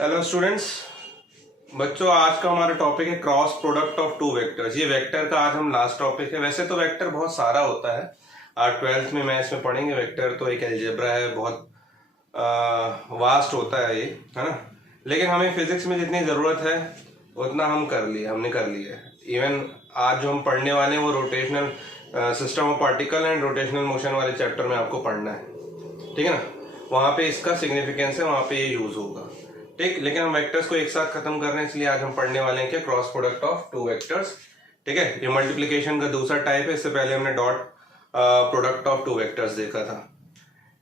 Hello students, बच्चों आज का हमारा टॉपिक है cross product of two vectors. ये वेक्टर का आज हम लास्ट टॉपिक है। वैसे तो वेक्टर बहुत सारा होता है, आज 12th में मैथ्स में पढ़ेंगे। वेक्टर तो एक अलजेब्रा है, बहुत वास्ट होता है ये, है ना। लेकिन हमें फिजिक्स में जितनी ज़रूरत है उतना हमने कर लिया है। इवन आज जो हम पढ़ने वाले हैं वो rotational system of particle and rotational motion वाले चैप्टर में आपको पढ़ना है, ठीक है ना। वहाँ पे इसका सिग्निफिकेंस है, वहाँ पे ये यूज होगा, ठीक। लेकिन हम वेक्टर्स को एक साथ खत्म कर रहे हैं, इसलिए आज हम पढ़ने वाले हैं क्या, cross product of two vectors, ठीक है। ये मल्टीप्लिकेशन का दूसरा टाइप है। इससे पहले हमने dot product of two vectors देखा था,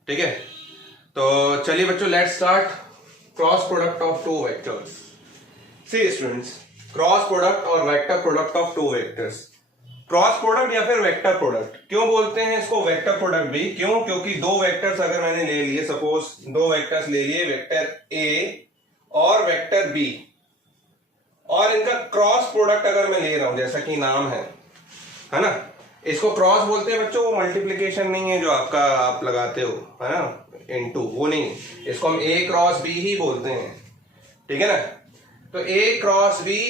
ठीक है। तो चलिए बच्चों, let's start cross product of two vectors. See students, cross product और vector product of two vectors. Cross product या फिर वेक्टर प्रोडक्ट क्यों बोलते हैं इसको, वेक्टर प्रोडक्ट भी क्यों, क्योंकि दो वेक्टर्स अगर मैंने ले लिए, सपोज दो वेक्टर्स ले लिए, वेक्टर ए और वेक्टर बी, और इनका क्रॉस प्रोडक्ट अगर मैं ले रहा हूं, जैसा कि नाम है ना, इसको क्रॉस बोलते हैं बच्चों। मल्टीप्लिकेशन नहीं है जो आपका आप लगाते हो, है ना, इनटू, वो नहीं, इसको हम ए क्रॉस बी ही बोलते हैं, ठीक है ना। तो A cross B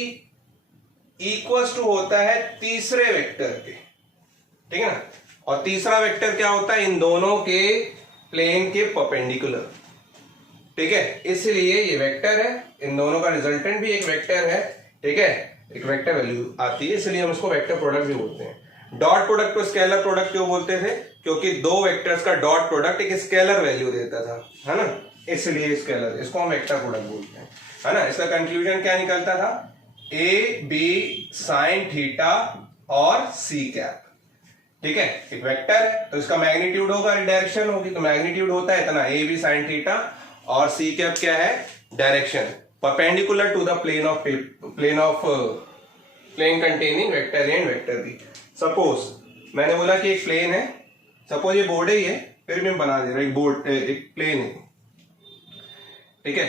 equals to होता है तीसरे वेक्टर के, ठीक है ना। और तीसरा वेक्टर क्या होता है, इन दोनों के प्लेन के परपेंडिकुलर, ठीक है। इसलिए ये वेक्टर है, इन दोनों का रिजल्टेंट भी एक वेक्टर है, ठीक है, एक वेक्टर वैल्यू आती है, इसलिए हम इसको वेक्टर प्रोडक्ट भी बोलते हैं। डॉट प्रोडक्ट को स्केलर प्रोडक्ट क्यों बोलते थे, क्योंकि दो वेक्टर्स का डॉट प्रोडक्ट एक स्केलर वैल्यू देता था, है ना, इसलिए स्केलर, इसको हम वेक्टर प्रोडक्ट बोलते हैं, है ना। इसका कंक्लूजन क्या निकलता था, ए बी साइन थीटा और सी कैप, ठीक है। एक वेक्टर है तो इसका मैग्नीट्यूड होगा, डायरेक्शन होगी, तो मैग्नीट्यूड होता है इतना, ए बी साइन थीटा, और सी कैप क्या है, direction, perpendicular to the plane containing vector A and vector B. Suppose मैंने बोला कि एक प्लेन है, सपोज ये बोर्ड है, ये फिर मैं बना दे रहा एक बोर्ड, एक प्लेन है, ठीक है।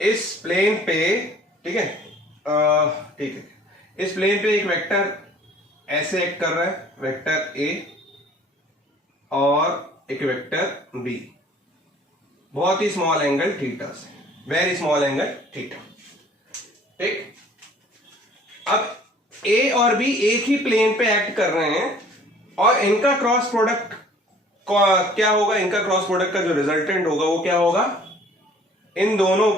इस प्लेन पे, ठीक है, ठीक है, इस प्लेन पे एक वेक्टर ऐसे एक्ट कर रहा है, वेक्टर ए और एक वेक्टर बी, बहुत ही स्मॉल एंगल थीटा से, वेरी स्मॉल एंगल थीटा, ठीक। अब ए और बी एक ही प्लेन पे एक्ट कर रहे हैं, और इनका क्रॉस प्रोडक्ट क्या होगा, इनका क्रॉस प्रोडक्ट का जो रिजल्टेंट होगा वो क्या होगा, इन दोनों,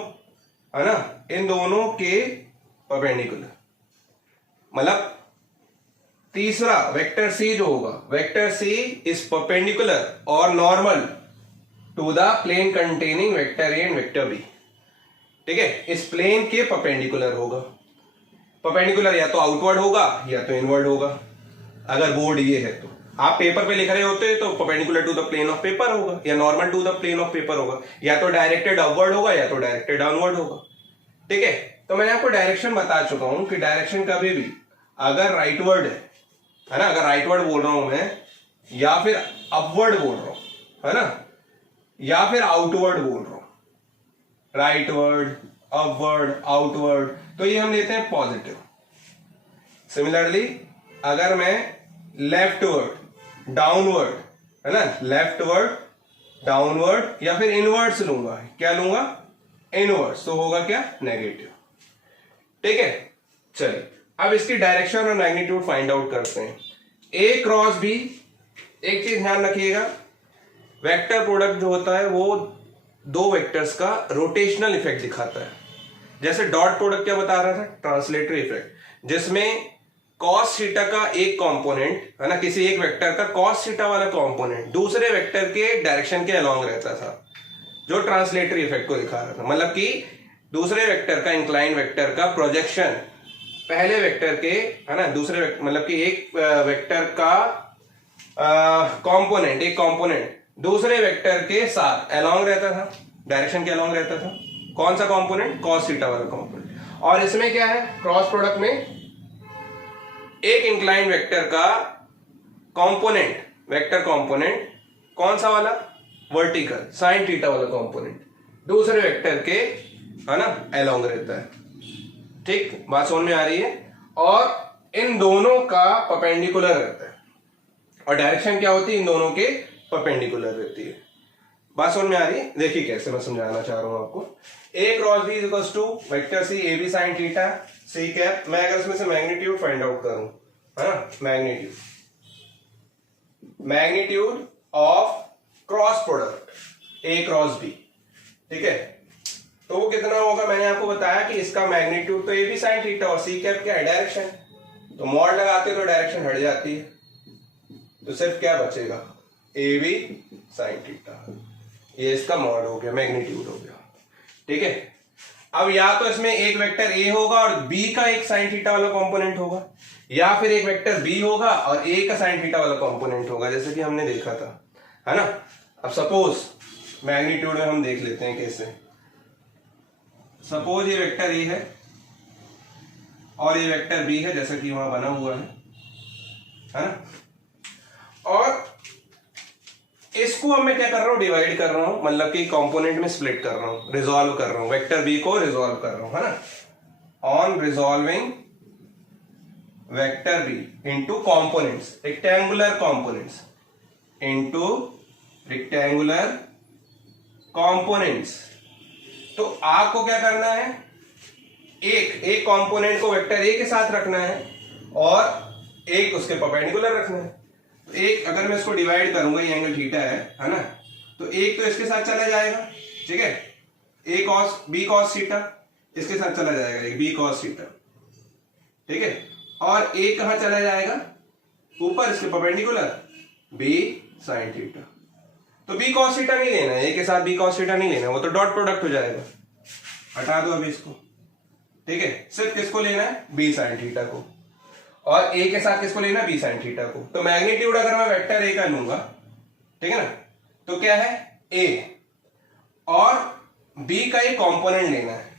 है ना, इन दोनों के परपेंडिकुलर, मतलब तीसरा वेक्टर सी जो होगा, वेक्टर सी इज परपेंडिकुलर और normal to the plane containing vector A and vector B, ठीक है। इस प्लेन के परपेंडिकुलर होगा, परपेंडिकुलर या तो आउटवर्ड होगा या तो इनवर्ड होगा। अगर बोर्ड ये है तो आप पेपर पे लिख रहे होते हैं तो perpendicular to the plane of paper होगा, या normal to the plane of paper होगा, या तो डायरेक्टेड अपवर्ड होगा या तो डायरेक्टेड डाउनवर्ड होगा, ठीक है। तो मैंने आपको डायरेक्शन बता चुका हूं कि डायरेक्शन कभी भी अगर राइटवर्ड है ना, अगर राइटवर्ड बोल रहा हूं मैं, या फिर अपवर्ड बोल रहा हूं, है ना, या फिर आउटवर्ड बोल रहा हूं, राइटवर्ड, अपवर्ड, आउटवर्ड, तो ये हम लेते हैं पॉजिटिव। सिमिलरली अगर मैं लेफ्टवर्ड, डाउनवर्ड, है ना, लेफ्टवर्ड, डाउनवर्ड या फिर इनवर्ड्स लूंगा, क्या लूंगा, इनवर्ड्स, तो होगा क्या, नेगेटिव, ठीक है। चलिए अब इसकी डायरेक्शन और मैग्नीट्यूड फाइंड आउट करते हैं। ए क्रॉस बी, एक चीज ध्यान रखिएगा, वेक्टर प्रोडक्ट जो होता है वो दो वेक्टर्स का रोटेशनल इफेक्ट दिखाता है। जैसे डॉट प्रोडक्ट क्या बता रहा था, ट्रांसलेटरी इफेक्ट, जिसमें कॉस थीटा का एक कंपोनेंट, है ना, किसी एक वेक्टर का कॉस थीटा वाला कंपोनेंट दूसरे वेक्टर के डायरेक्शन के अलोंग रहता था, जो ट्रांसलेटरी इफेक्ट को दिखा रहा था। मतलब कि दूसरे वेक्टर का, इंक्लाइन वेक्टर का प्रोजेक्शन पहले वेक्टर के, है ना, दूसरे मतलब कि एक वेक्टर का कंपोनेंट, एक कंपोनेंट दूसरे वेक्टर के साथ अलोंग रहता था, डायरेक्शन के अलोंग रहता था। कौन सा कंपोनेंट, कॉस थीटा वाला कंपोनेंट। और इसमें क्या है, क्रॉस प्रोडक्ट में एक इंक्लाइन वेक्टर का कंपोनेंट, वेक्टर कंपोनेंट कौन सा वाला, वर्टिकल, साइन थीटा वाला कंपोनेंट दूसरे वेक्टर के, है ना, अलोंग रहता है, ठीक। बात समझ में आ रही है। और इन दोनों का परपेंडिकुलर रहता है, और डायरेक्शन क्या होती है, इन दोनों के परपेंडिकुलर रहती है। बात समझ में आ रही है? देखिए कैसे मैं समझाना चाह रहा हूं आपको। A cross B equals to vector C A B sine theta C cap. मैं अगर इसमें से मैग्नीट्यूड फाइंड आउट करूं, है ना, magnitude of cross product A cross B, ठीक है, तो वो कितना होगा? मैंने आपको बताया कि इसका मैग्नीट्यूड तो ए बी साइन थीटा और सी कैप क्या है? डायरेक्शन। तो मॉड लगाते तो डायरेक्शन हट जाती है, तो सिर्फ क्या बचेगा? A B sine theta. ये इसका मॉड हो गया, मैग्नीट्यूड हो गया, ठीक है। अब या तो इसमें एक वेक्टर ए होगा और बी का एक साइन थीटा वाला कंपोनेंट होगा, या फिर एक वेक्टर बी होगा और ए का साइन थीटा वाला कंपोनेंट होगा, जैसे कि हमने देखा था, है ना। अब सपोज मैग्नीट्यूड में हम देख लेते हैं कैसे। सपोज ये वेक्टर ए है और ये वेक्टर बी है, जैसा कि वहां बना हुआ है ना। और इसको अब मैं क्या कर रहा हूं? डिवाइड कर रहा हूं, मतलब कि कंपोनेंट में स्प्लिट कर रहा हूं, रिजॉल्व कर रहा हूं, वेक्टर बी को रिजॉल्व कर रहा हूं, है ना। On resolving vector B into components, rectangular components into rectangular components. तो आपको क्या करना है? एक कंपोनेंट को वेक्टर ए के साथ रखना है और एक उसके परपेंडिकुलर रखना है। तो एक, अगर मैं इसको डिवाइड करूंगा, ये एंगल थीटा है ना, तो एक तो इसके साथ चला जाएगा, ठीक है, ए कॉस बी कॉस थीटा इसके साथ चला जाएगा, एक बी कॉस थीटा, ठीक है। और एक कहां चला जाएगा? ऊपर इसके परपेंडिकुलर, बी साइन थीटा। तो बी कॉस थीटा नहीं लेना है, ए के साथ बी कॉस थीटा नहीं लेना है, वो तो डॉट प्रोडक्ट हो जाएगा, हटा दो अभी इसको, ठीक है। सिर्फ किसको लेना है? बी साइन थीटा को। और ए के साथ किसको लेना? बी साइन थीटा को। तो मैग्नीट्यूड अगर मैं वेक्टर ए का लूंगा, ठीक है ना, तो क्या है? ए और बी का एक कंपोनेंट लेना है।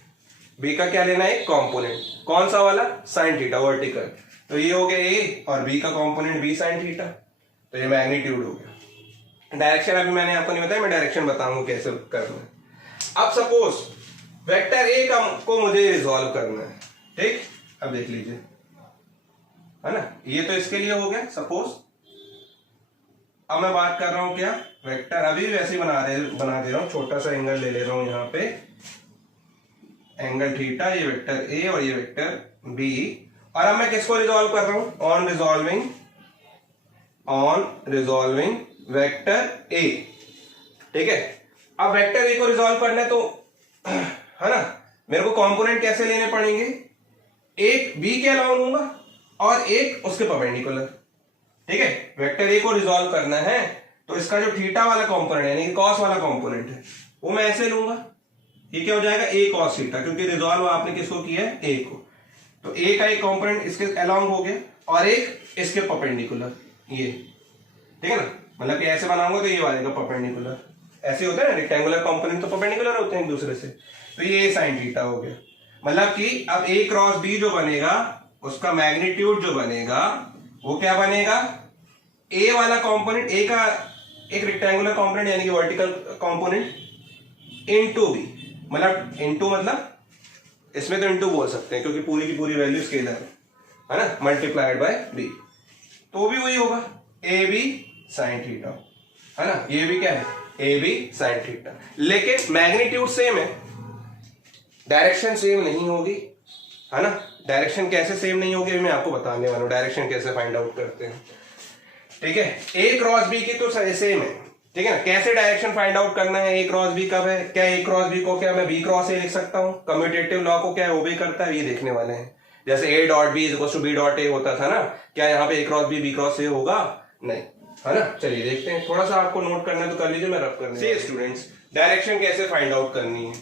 बी का क्या लेना है? एक कंपोनेंट। कौन सा वाला? Sine theta, vertical. तो ये हो गया ए और बी का कंपोनेंट बी साइन थीटा, तो ये मैग्नीट्यूड हो गया। डायरेक्शन अभी मैंने आपको नहीं बताया, मैं डायरेक्शन बताऊंगा कैसे करना है। अब सपोज वेक्टर ए को मुझे रिजॉल्व करना है, ठीक। अब देख लीजिए, है ना, ये तो इसके लिए हो गया सपोज। अब मैं बात कर रहा हूं क्या? वेक्टर अभी वैसे ही बना दे रहा हूं, छोटा सा एंगल ले रहा हूं यहां पे, एंगल थीटा, ये वेक्टर ए और ये वेक्टर बी। और अब मैं किसको रिजॉल्व कर रहा हूं? ऑन रिजॉल्विंग वेक्टर ए, ठीक है। अब वेक्टर ए को रिजॉल्व करना है तो, है ना, मेरे को कंपोनेंट कैसे लेने पड़ेंगे? एक बी के अलाउंग लूंगा और एक उसके परपेंडिकुलर, ठीक है। वेक्टर ए को रिजॉल्व करना है तो इसका जो थीटा वाला कंपोनेंट है, यानी कि कॉस वाला कंपोनेंट है, वो मैं ऐसे लूंगा। ये क्या हो जाएगा? ए कॉस थीटा, क्योंकि रिजॉल्व आपने किसको किया है? ए को। तो ए का एक कंपोनेंट इसके अलाउंग हो गया और एक इसके परपेंडिकुलर, ये, ठीक है ना। मतलब कि ऐसे बनाऊंगा तो ये वाले का परपेंडिकुलर, ऐसे होता है ना, रेक्टेंगुलर कंपोनेंट तो परपेंडिकुलर होते हैं एक दूसरे से। तो ये साइन थीटा हो गया। मतलब कि अब ए क्रॉस बी जो बनेगा, उसका मैग्नीट्यूड जो बनेगा वो क्या बनेगा? ए वाला कंपोनेंट, ए का एक रेक्टेंगुलर कंपोनेंट यानी कि वर्टिकल कंपोनेंट इनटू बी, मतलब इनटू, मतलब इसमें तो इनटू बोल सकते हैं क्योंकि पूरी की पूरी वैल्यू स्केलर है ना, मल्टीप्लाइड बाय बी, तो भी वही होगा ए बी साइन थीटा, है ना। ये भी क्या है? A B sine theta. लेकिन मैग्नीट्यूड सेम है, डायरेक्शन सेम नहीं होगी, है ना। डायरेक्शन कैसे सेम नहीं होगी मैं आपको बताने वाला हूं, डायरेक्शन कैसे फाइंड आउट करते हैं, ठीक है। ए क्रॉस बी की तो सेम है, ठीक है ना। कैसे डायरेक्शन फाइंड आउट करना है? ए क्रॉस बी कब है? क्या ए क्रॉस बी को क्या मैं बी क्रॉस ए लिख सकता हूं? कम्यूटेटिव लॉ को क्या ओबे करता है, ये देखने वाले हैं। जैसे A dot B is equal to B dot A होता था ना, क्या यहाँ पे A cross B cross A होगा? नहीं, है ना। चलिए देखते हैं, थोड़ा सा आपको नोट करना है तो कर लीजिए, मैं रफ करने। सी स्टूडेंट्स, डायरेक्शन कैसे फाइंड आउट करनी है?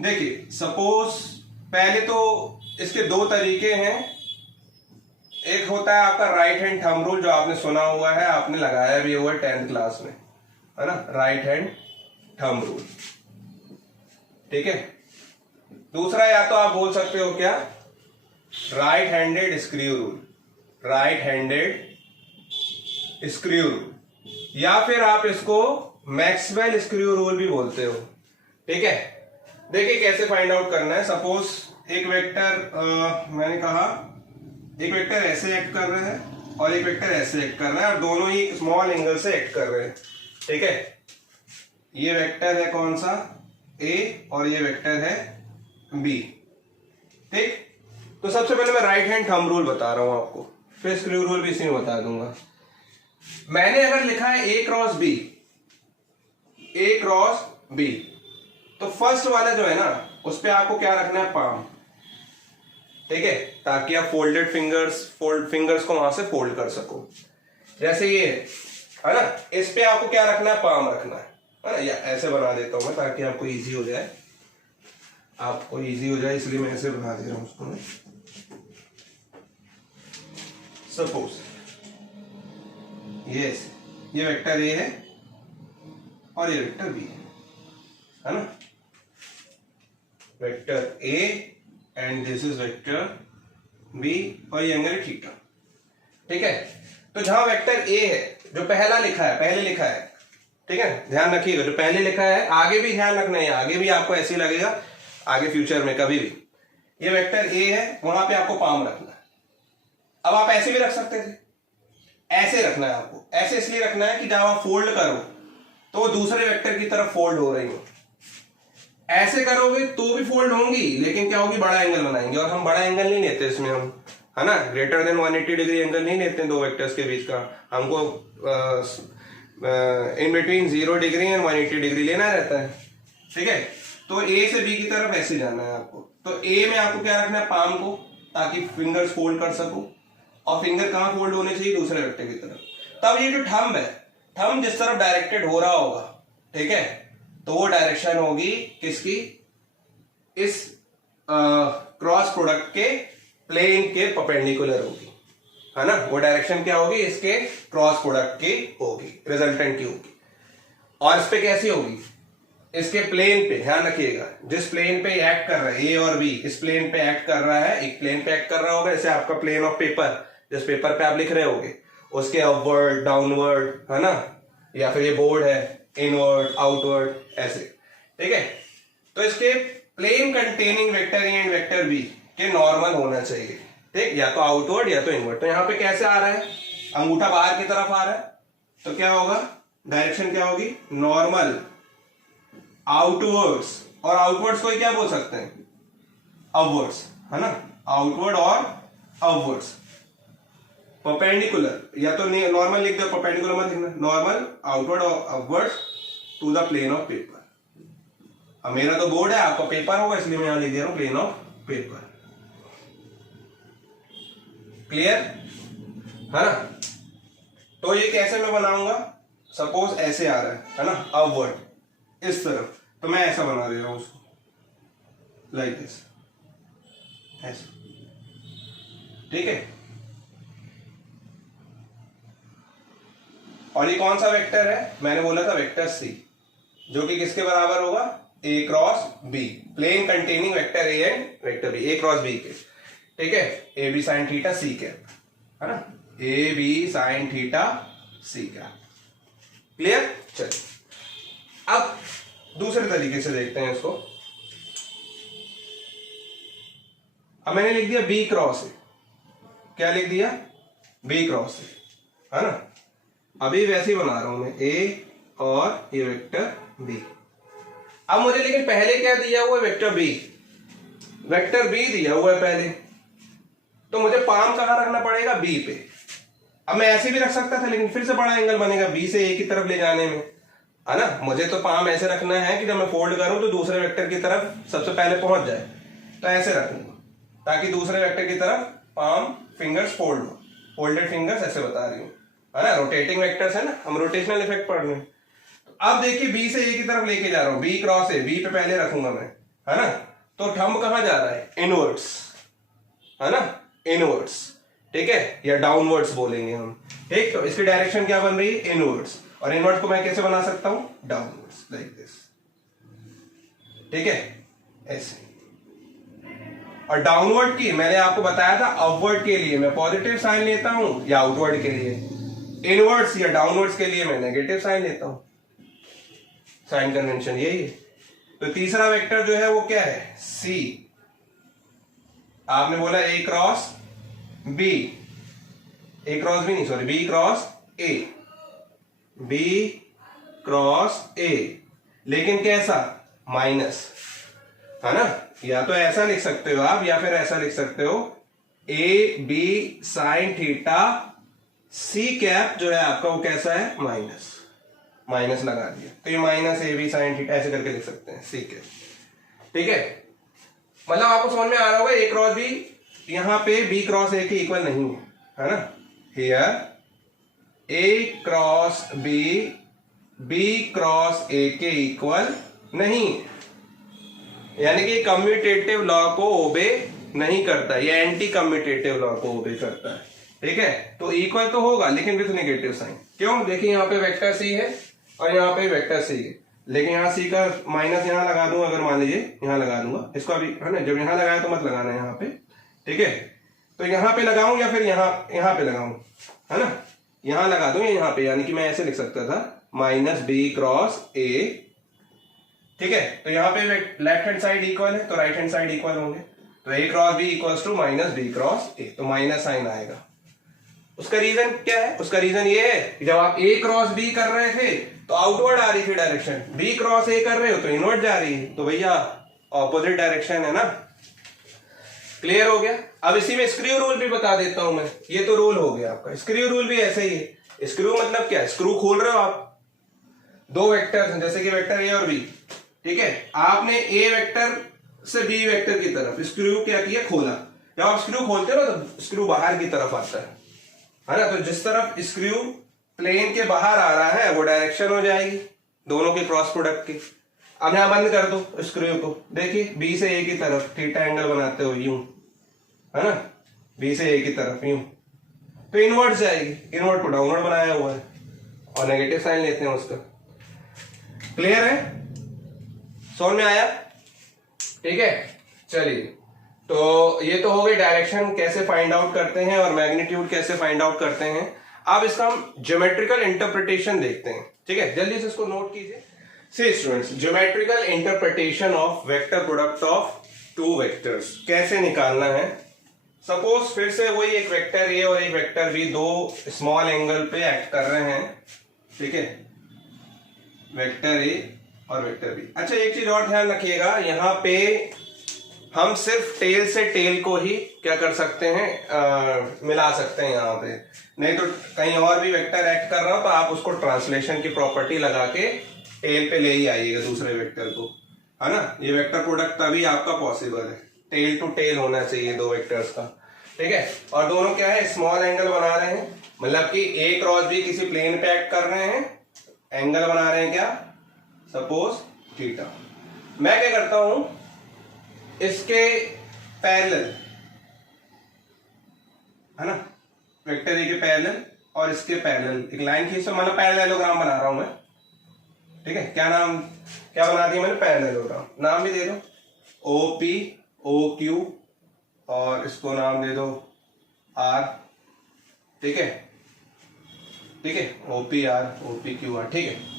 देखिए सपोज पहले तो इसके दो तरीके हैं। एक होता है आपका राइट हैंड थंब रूल, जो आपने सुना हुआ है, आपने लगाया भी हुआ है 10th क्लास में, है ना, राइट हैंड थंब रूल, ठीक है। दूसरा या तो आप बोल सकते हो क्या? Right handed screw rule, right handed screw rule, या फिर आप इसको मैक्सवेल स्क्रू रूल भी बोलते हो, ठीक है। देखिए कैसे फाइंड आउट करना है। सपोज एक वेक्टर मैंने कहा एक वेक्टर ऐसे एक्ट कर रहा है और एक वेक्टर ऐसे एक्ट कर रहा है और दोनों ही स्मॉल एंगल से एक्ट कर रहे हैं, ठीक है। ये वेक्टर है कौन सा, ए, और ये वेक्टर है बी। ठीक, तो सबसे पहले मैं राइट हैंड थंब रूल बता रहा हूं आपको, फिर स्क्रू रूल भी इसी में बता दूंगा। मैंने अगर लिखा है A cross B, A cross B, तो फर्स्ट वाला जो है ना उस पे आपको क्या रखना है, पाम। ठीक है, ताकि आप फोल्डेड फिंगर्स को वहां से फोल्ड कर सको। जैसे ये है ना, इस पे आपको क्या रखना है, पाम रखना है ना। या ऐसे बना देता हूं मैं ताकि आपको इजी हो जाए, इसलिए मैं ऐसे बना दे रहा हूं उसको मैं। सपोज ये वेक्टर ए है और ये वेक्टर बी है ना, vector A and this is vector B, और ये एंगल थीटा। ठीक है, तो जहां वेक्टर ए है जो पहले लिखा है, ठीक है, ध्यान रखिएगा, जो पहले लिखा है आगे भी ध्यान रखना है, आगे भी आपको ऐसे ही लगेगा, आगे फ्यूचर में कभी भी। ये वेक्टर ए है, वहां पे आपको पाम रखना है। अब आप ऐसे भी रख सकते थे, ऐसे रखना है आपको। ऐसे इसलिए रखना है कि जब आप फोल्ड करो तो वो दूसरे वेक्टर की तरफ फोल्ड हो रही हो। ऐसे करोगे तो भी फोल्ड होंगी, लेकिन क्या होगी, बड़ा एंगल बनाएंगे, और हम बड़ा एंगल नहीं लेते इसमें, हम है ना ग्रेटर देन 180 डिग्री एंगल नहीं लेते दो वेक्टर्स के बीच का। हमको in between 0 degree and 180 degree लेना रहता है। ठीक है, तो ए से बी की तरफ ऐसे जाना है आपको। तो ए में आपको क्या रखना है, पाम को, ताकि फिंगर्स फोल्ड कर सको, और फिंगर कहां फोल्ड होने चाहिए, दूसरे वेक्टर की तरफ। तब ये जो थंब है, थंब जिस तरफ डायरेक्टेड हो रहा होगा, ठीक है, तो वो डायरेक्शन होगी किसकी, इस क्रॉस प्रोडक्ट के प्लेन के परपेंडिकुलर होगी, है ना। वो डायरेक्शन क्या होगी, इसके क्रॉस प्रोडक्ट की होगी, रिजल्टेंट की होगी। और इस पे कैसी होगी, इसके प्लेन पे, ध्यान रखिएगा, जिस प्लेन पे एक्ट कर रहा है ए और बी, इस प्लेन पे एक्ट कर रहा है, एक प्लेन पे एक्ट कर रहा होगा, जैसे आपका प्लेन ऑफ पेपर, जिस पेपर पे आप लिख रहे होगे, उसके अपवर्ड, डाउनवर्ड, है ना, या फिर ये बोर्ड है, इनवर्ड, आउटवर्ड, ऐसे। ठीक है, तो इसके plane containing vector A and vector B के नॉर्मल होना चाहिए। ठीक, या तो आउटवर्ड या तो इनवर्ड। तो यहां पे कैसे आ रहा है, अंगूठा बाहर की तरफ आ रहा है, तो क्या होगा, डायरेक्शन क्या होगी, नॉर्मल आउटवर्ड्स, और आउटवर्ड्स को क्या बोल सकते हैं, अपवर्ड्स, है ना, आउटवर्ड और अपवर्ड्स। परपेंडिकुलर, या तो नॉर्मल लिख दो, परपेंडिकुलर मत लिखना, नॉर्मल आउटवर्ड और upward to the plane of paper. अब मेरा तो बोर्ड है, आपका पेपर होगा, इसलिए मैं यहां लिख दे रहा हूं प्लेन ऑफ पेपर। क्लियर है ना। तो ये कैसे मैं बनाऊंगा, सपोज ऐसे आ रहा है ना, अपवर्ड इस तरफ, तो मैं ऐसा बना दे रहा हूं उसको, लाइक दिस, ऐसा। ठीक है, और ये कौन सा वेक्टर है, मैंने बोला था वेक्टर सी, जो कि किसके बराबर होगा, A cross B, plane containing vector A and vector B, A cross B के। ठीक है, A B sine theta C cap, है ना, A B sine theta C cap. Clear, चलिए अब दूसरे तरीके से देखते हैं इसको। अब मैंने लिख दिया बी क्रॉस ए, क्या लिख दिया, बी क्रॉस ए, है ना। अभी वैसे ही बना रहा हूं मैं, ए और ये वेक्टर बी। अब मुझे लेकिन पहले क्या दिया हुआ है, वेक्टर बी, वेक्टर बी दिया हुआ है पहले, तो मुझे पाम कहां रखना पड़ेगा, बी पे। अब मैं ऐसे भी रख सकता था, लेकिन फिर से बड़ा एंगल बनेगा बी से ए की तरफ ले जाने में, है ना। मुझे तो पाम ऐसे रखना है कि जब मैं फोल्ड करूं तो दूसरे वेक्टर की तरफ सबसे पहले पहुंच जाए, तो ऐसे रखूंगा ताकि दूसरे वेक्टर की तरफ पाम फिंगर्स फोल्ड हो, फोल्डेड फिंगर्स, ऐसे बता रही हूं, है ना। रोटेटिंग वेक्टर्स है ना, हम रोटेशनल इफेक्ट पढ़ रहे हैं। तो अब देखिए बी से ए की तरफ लेके जा रहा हूं, बी क्रॉस ए, बी पे पहले रखूंगा मैं, है ना। तो थंब कहां जा रहा है, इनवर्ड्स, है ना, इनवर्ड्स। ठीक है, या डाउनवर्ड्स बोलेंगे हम। ठीक, तो इसकी डायरेक्शन क्या बन रही है, इनवर्ड्स, और इनवर्ड्स को मैं कैसे बना सकता हूं, डाउनवर्ड्स, लाइक दिस। ठीक है, ऐसे। और डाउनवर्ड की मैंने आपको बताया था, अपवर्ड के लिए मैं पॉजिटिव साइन लेता हूं, या आउटवर्ड के लिए, इनवर्ड्स या डाउनवर्ड्स के लिए मैं नेगेटिव साइन लेता हूं। साइन कन्वेंशन यही है। तो तीसरा वेक्टर जो है वो क्या है, सी। आपने बोला A cross B, A cross B नहीं, sorry, B cross A, B cross A. लेकिन कैसा, माइनस, है ना। या तो ऐसा लिख सकते हो आप, या फिर ऐसा लिख सकते हो A B sine theta C cap जो है आपका वो कैसा है, माइनस, माइनस लगा दिया तो ये minus A B sine theta ऐसे करके लिख सकते हैं सी कैप, ठीक है। मतलब आपको समझ में आ रहा होगा ए क्रॉस बी यहां पे बी क्रॉस ए के इक्वल नहीं है ना। Here A cross B cross A के इक्वल नहीं, यानी कि कम्यूटेटिव लॉ को ओबे नहीं करता, ये एंटी कम्यूटेटिव लॉ को ओबे करता है, ठीक है। तो इक्वल तो होगा लेकिन विथ नेगेटिव साइन। क्यों, देखिए यहाँ पे वेक्टर सी है और यहाँ पे वेक्टर सी है, लेकिन यहाँ सी का माइनस यहाँ लगा दूंगा, अगर मान लीजिए यहाँ लगा दूंगा इसको अभी, है ना। जब यहाँ लगाया तो मत लगाना यहाँ पे, ठीक है। तो यहाँ पे लगाऊं या फिर यहाँ पे लगाऊं, है ना। यहाँ लगा दूं या यहाँ पे, यानी कि मैं ऐसे लिख सकता था माइनस बी क्रॉस ए, ठीक है। तो यहाँ पे लेफ्ट हैंड साइड इक्वल है तो राइट हैंड साइड इक्वल होंगे, तो A cross B equals to minus B cross A, तो माइनस साइन आएगा। उसका रीजन क्या है, उसका रीजन ये है कि जब आप ए क्रॉस बी कर रहे थे तो आउटवर्ड आ रही थी डायरेक्शन, बी क्रॉस ए कर रहे हो तो इनवर्ड जा रही है, तो भैया ऑपोजिट डायरेक्शन है ना। क्लियर हो गया। अब इसी में स्क्रू रूल भी बता देता हूं मैं, ये तो रूल हो गया आपका। स्क्रू रूल भी ऐसे ही है। स्क्रू मतलब क्या है, स्क्रू खोल रहे हो आप, दो वेक्टर्स हैं जैसे कि वेक्टर ए और बी, ठीक है। आपने ए वेक्टर से बी वेक्टर की तरफ स्क्रू क्या किया, खोला। जब आप स्क्रू खोलते हो तो स्क्रू बाहर की तरफ आता है ना। तो जिस तरफ स्क्रू प्लेन के बाहर आ रहा है वो डायरेक्शन हो जाएगी दोनों के क्रॉस प्रोडक्ट की। अब यहां बंद कर दो स्क्रू को, देखिए बी से ए की तरफ थीटा एंगल बनाते हो यूं, है ना, बी से ए की तरफ यूं, तो इनवर्ट जाएगी, इनवर्ट को डाउनवर्ड बनाया हुआ है और नेगेटिव साइन लेते हैं उसका। क्लियर है, समझ में आया, ठीक है। चलिए, तो ये तो हो गई डायरेक्शन कैसे फाइंड आउट करते हैं और मैग्नीट्यूड कैसे फाइंड आउट करते हैं। अब इसका हम ज्योमेट्रिकल इंटरप्रिटेशन देखते हैं, ठीक है। जल्दी से इसको नोट कीजिए। See students, geometrical interpretation of vector product of two vectors कैसे निकालना है। सपोज फिर से वही एक वेक्टर ए और एक वेक्टर बी दो स्मॉल एंगल पे एक्ट कर रहे हैं, ठीक है, वेक्टर ए और वेक्टर बी। अच्छा, एक चीज और ध्यान रखिएगा, यहाँ पे हम सिर्फ टेल से टेल को ही क्या कर सकते हैं, मिला सकते हैं यहाँ पे, नहीं तो कहीं और भी वेक्टर एक्ट कर रहा हो तो आप उसको ट्रांसलेशन की प्रॉपर्टी लगा के टेल पे ले ही आइएगा दूसरे वेक्टर को, है ना। ये वेक्टर प्रोडक्ट तभी आपका पॉसिबल है, टेल टू टेल होना चाहिए दो वेक्टर्स का, ठीक है। और दोनों क्या है, स्मॉल एंगल बना रहे हैं, मतलब कि ए क्रॉस बी किसी प्लेन पे एक्ट कर रहे हैं, एंगल बना रहे हैं क्या, सपोज थीटा। मैं क्या करता हूं, इसके पैरेलल, है ना, वेक्टर ए के पैरेलल और इसके पैरेलल एक लाइन खींचता हूं, मतलब पैरेललोग्राम बना रहा हूं मैं, ठीक है। क्या नाम, क्या बना दिया मैंने, पैरेललोग्राम। नाम भी दे दो ओ पी ओ क्यू और इसको नाम दे दो आर, ठीक है, ठीक है, O P R O P Q R, ठीक है।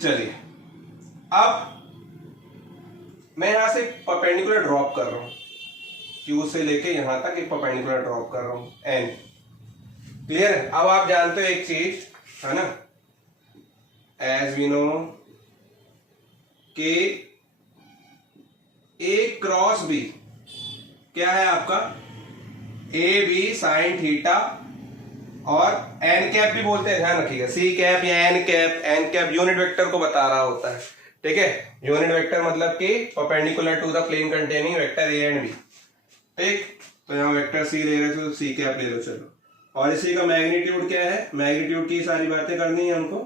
चलिए, अब मैं यहां से परपेंडिकुलर ड्रॉप कर रहा हूं, क्यू से लेके यहां तक एक परपेंडिकुलर ड्रॉप कर रहा हूं, एन। क्लियर है। अब आप जानते हो एक चीज, है ना, एज वी नो कि ए क्रॉस बी क्या है आपका, ए बी साइन थीटा, और एन कैप भी बोलते हैं, ध्यान रखिएगा, सी कैप या N cap. N cap unit vector को बता रहा होता है, ठीक है। यूनिट वेक्टर मतलब कि perpendicular to the plane containing vector A and B, ठीक। तो यहां वेक्टर सी ले रहे थे तो सी कैप ले लो, चलो। और इसी का मैग्नीट्यूड क्या है, मैग्नीट्यूड की सारी बातें करनी है हमको,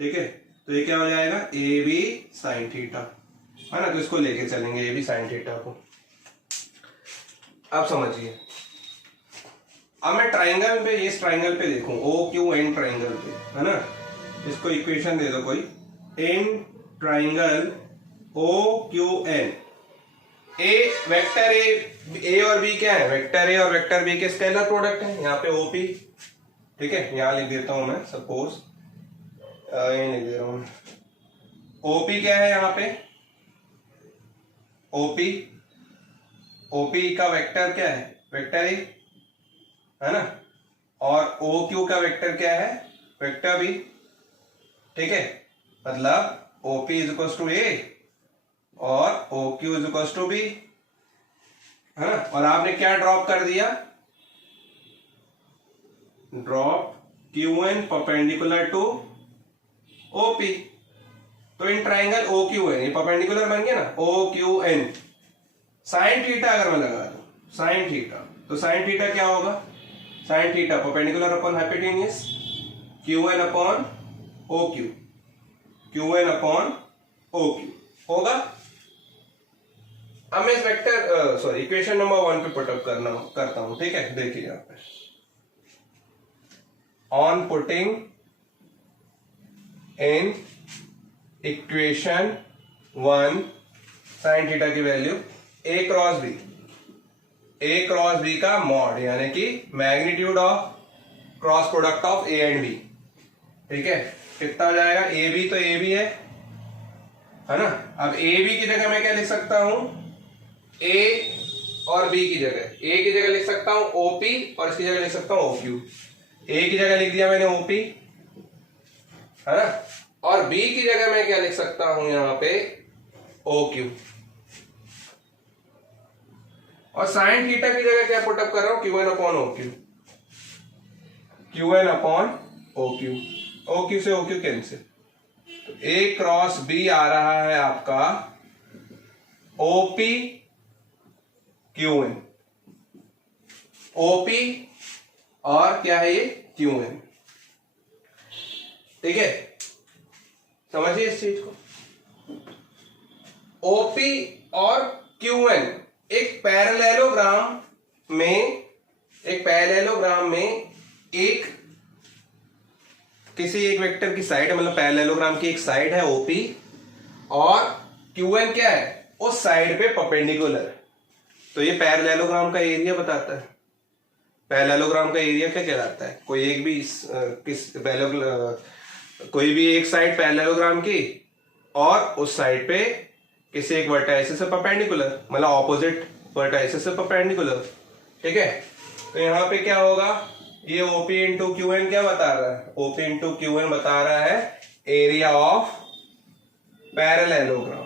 ठीक है। तो ये क्या हो जाएगा, ए बी साइन थीटा, है ना, तो इसको लेके चलेंगे ए बी साइन थीटा को। अब समझिए, अब मैं ट्राइंगल पे, इस ट्राइंगल पे देखूं, ओ क्यू एन ट्राइंगल पे, है ना, इसको इक्वेशन दे दो कोई, in triangle O Q N, A vector A और बी क्या है, वेक्टर ए और वेक्टर बी के स्केलर प्रोडक्ट है, यहाँ पे ओपी, ठीक है, यहां लिख देता हूं मैं, सपोज ये लिख दे रहा हूं, ओपी क्या है यहाँ पे, ओपी, ओपी का वेक्टर क्या है, वेक्टर ए, है ना, और ओ क्यू का वेक्टर क्या है, वेक्टर बी, ठीक है। मतलब OP is equal to A और O Q is equal to B, है ना। और आपने क्या ड्रॉप कर दिया, drop Q N perpendicular to O. P in triangle O Q N, ये परपेंडिकुलर बन गया ना, O Q N sine theta अगर मैं लगा दूं साइन थीटा, तो साइन थीटा क्या होगा, sine theta perpendicular upon hypotenuse Q N upon O Q, Q N upon O Q होगा। अब मैं इस वेक्टर सॉरी इक्वेशन नंबर 1 पे पुटअप करता हूं, ठीक है। देखिए यहां पे on putting in equation 1 sine theta की वैल्यू ए क्रॉस बी का मॉड, यानी कि magnitude of cross product of A and B, ठीक है। कितना हो जाएगा, ए बी तो ए बी है ना। अब ए बी की जगह मैं क्या लिख सकता हूं, ए और बी की जगह, ए की जगह लिख सकता हूं ओपी और इसकी जगह लिख सकता हूं ओक्यू। ए की जगह लिख दिया मैंने ओपी, है ना, और बी की जगह मैं क्या लिख सकता हूं यहां पे ओक्यू, और साइन थीटा की जगह क्या पुटअप कर रहा हूं, Q N upon O Q, Q N upon O Q, O Q से ओ क्यू कैंसिल, तो ए क्रॉस बी आ रहा है आपका ओपी क्यू एन, ओपी और क्या है ये क्यू एन, ठीक है। समझिए इस चीज को, ओपी और क्यू एन एक पैरेललोग्राम में एक किसी एक वेक्टर की साइड है, मतलब पैरेललोग्राम की एक साइड है ओपी और क्यू एन क्या है उस साइड पे परपेंडिकुलर, तो ये पैरेललोग्राम का एरिया बताता है। पैरेललोग्राम का एरिया क्या कहलाता है, कोई एक भी कोई भी एक साइड पैरेललोग्राम की और उस साइड पे किसी एक वर्टाइसिस से परपेंडिकुलर, मतलब ऑपोजिट वर्टाइसिस से परपेंडिकुलर, ठीक है। तो यहां पे क्या होगा, ये ओपी इंटू क्यू एन क्या बता रहा है, ओपी इंटू क्यू एन बता रहा है एरिया ऑफ पैरेललोग्राम,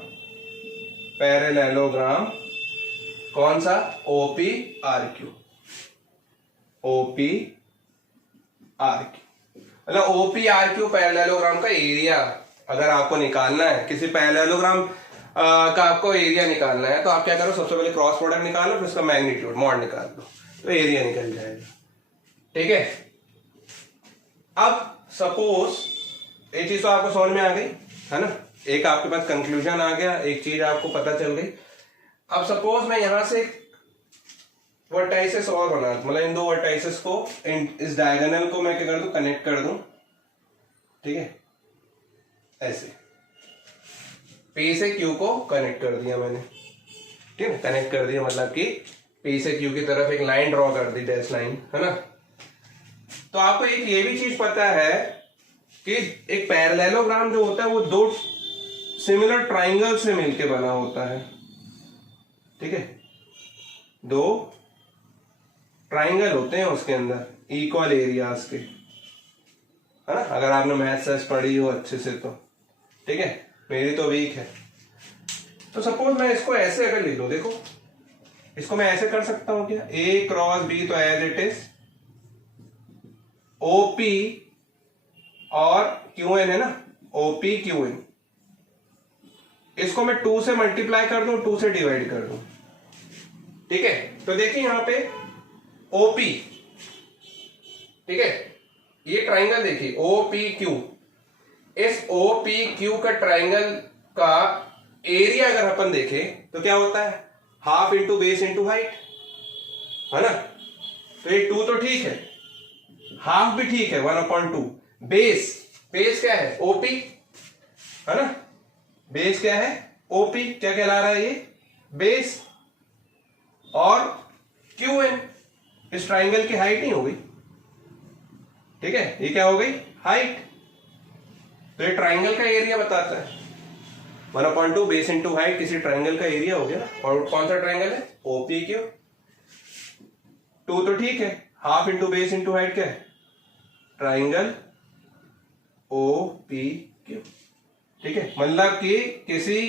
पैरेललोग्राम कौन सा, O P R Q, O P R Q, मतलब ओपी आर क्यू पैरेललोग्राम का एरिया अगर आपको निकालना है, किसी पैरेललोग्राम का आपको एरिया निकालना है, तो आप क्या करो, सबसे पहले क्रॉस प्रोडक्ट निकालो, फिर उसका मैग्नीट्यूड मॉड निकाल दो, तो एरिया निकल जाएगा, ठीक है। अब सपोज ये चीज तो आपको समझ में आ गई, है ना, एक आपके पास कंक्लूजन आ गया, एक चीज आपको पता चल गई। अब सपोज मैं यहां से वर्टाइसिस और बना, मतलब इन दो वर्टाइसिस को, इस डायगोनल को मैं क्या कर दूं, कनेक्ट कर दूं, ठीक है, ऐसे P से Q को कनेक्ट कर दिया मैंने, ठीक है, कनेक्ट कर दिया, मतलब कि P से Q की तरफ एक लाइन ड्रॉ कर दी, डैश लाइन, है ना। तो आपको एक ये भी चीज पता है कि एक पैरेललोग्राम जो होता है वो दो सिमिलर ट्राइंगल से मिलके बना होता है, ठीक है, दो ट्राइंगल होते हैं उसके अंदर इक्वल एरियाज के, है ना, अगर आपने मैथ्स पढ़ी हो अच्छे से तो, ठीक है, मेरी तो वीक है। तो सपोज मैं इसको ऐसे अगर लिख लूं, देखो इसको मैं ऐसे कर सकता हूं क्या, ए क्रॉस बी, तो एज इट इज ओपी और क्यू एन है ना, ओपी क्यू एन, इसको मैं 2 से मल्टीप्लाई कर दूं, 2 से डिवाइड कर दूं, ठीक है। तो देखिए यहां पे ओपी, ठीक है, ये ट्राइंगल देखिए ओपी क्यू, इस ओपी क्यू का ट्राइंगल का एरिया अगर अपन देखें तो क्या होता है, half into base into height, है ना। तो ये 2 तो ठीक है, हाफ भी ठीक है, 1/2, बेस, बेस क्या है ओपी, है ना, बेस क्या है ओपी, क्या कहला रहा है ये बेस, और क्यू एन इस ट्राइंगल की हाइट नहीं हो गई, ठीक है, ये क्या हो गई हाइट, तो ये ट्राइंगल का एरिया बताता है, 1/2 बेस इंटू हाइट किसी ट्राइंगल का एरिया हो गया ना। और कौन सा ट्राइंगल है ओपी क्यू, 2 तो ठीक है, half into base into height क्या है ट्राइंगल ओपी क्यू, ठीक है। मतलब कि किसी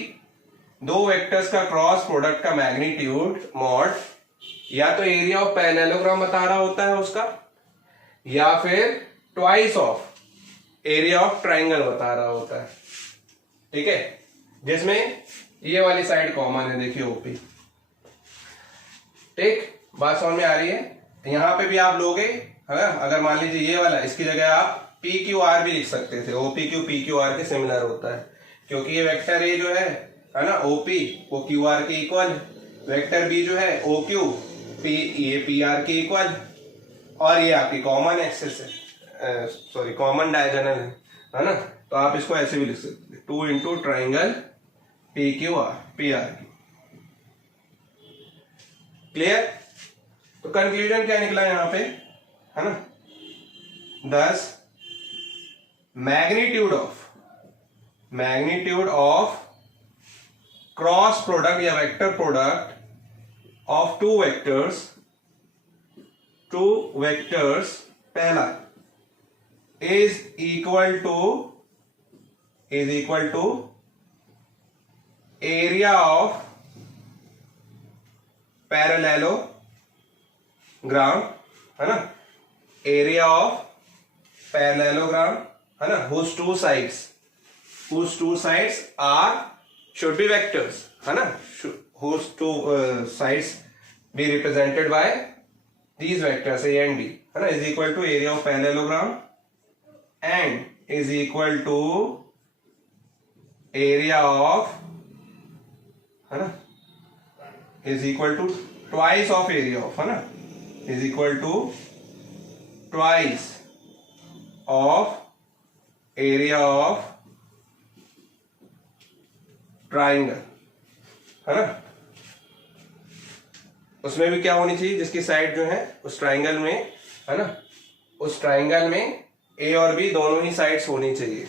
दो वेक्टर्स का क्रॉस प्रोडक्ट का मैग्नीट्यूड मॉड या तो एरिया ऑफ पैरेललोग्राम बता रहा होता है उसका, या फिर twice of area of triangle बता रहा होता है। ठीक है, जिसमें ये वाली साइड कॉमन है, देखिए ओपी। ठीक, बात समझ में आ रही है। यहां पे भी आप लोगे है ना, अगर मान लीजिए ये वाला, इसकी जगह आप पी क्यू आर भी लिख सकते थे। OP Q P Q are के सिमिलर होता है, क्योंकि ये वेक्टर ए जो है ना ओपी वो क्यू आर के इक्वल, वेक्टर बी जो है ओ क्यू पी ये पी आर के इक्वल, और ये आपकी कॉमन एक्सिस है, सॉरी कॉमन डायगोनल है ना। तो आप इसको ऐसे भी लिख सकते हैं, 2 into triangle P Q R P R की। क्लियर? तो कंक्लूजन क्या निकला यहां पे, है ना, 10 मैग्नीट्यूड ऑफ क्रॉस प्रोडक्ट या vector product of two vectors पहला is equal to area of parallelogram, है ना, एरिया ऑफ पैरेललोग्राम, है ना, whose two sides are should be vectors, है ना, whose two sides be represented by these vectors A and B, है ना, is equal to area of parallelogram and is equal to area of, है ना, is equal to twice of area of, है ना, is equal to twice of area of triangle, है ना। उसमें भी क्या होनी चाहिए, जिसकी साइड जो है उस ट्राइंगल में, है ना, उस ट्राइंगल में ए और बी दोनों ही साइड्स होनी चाहिए।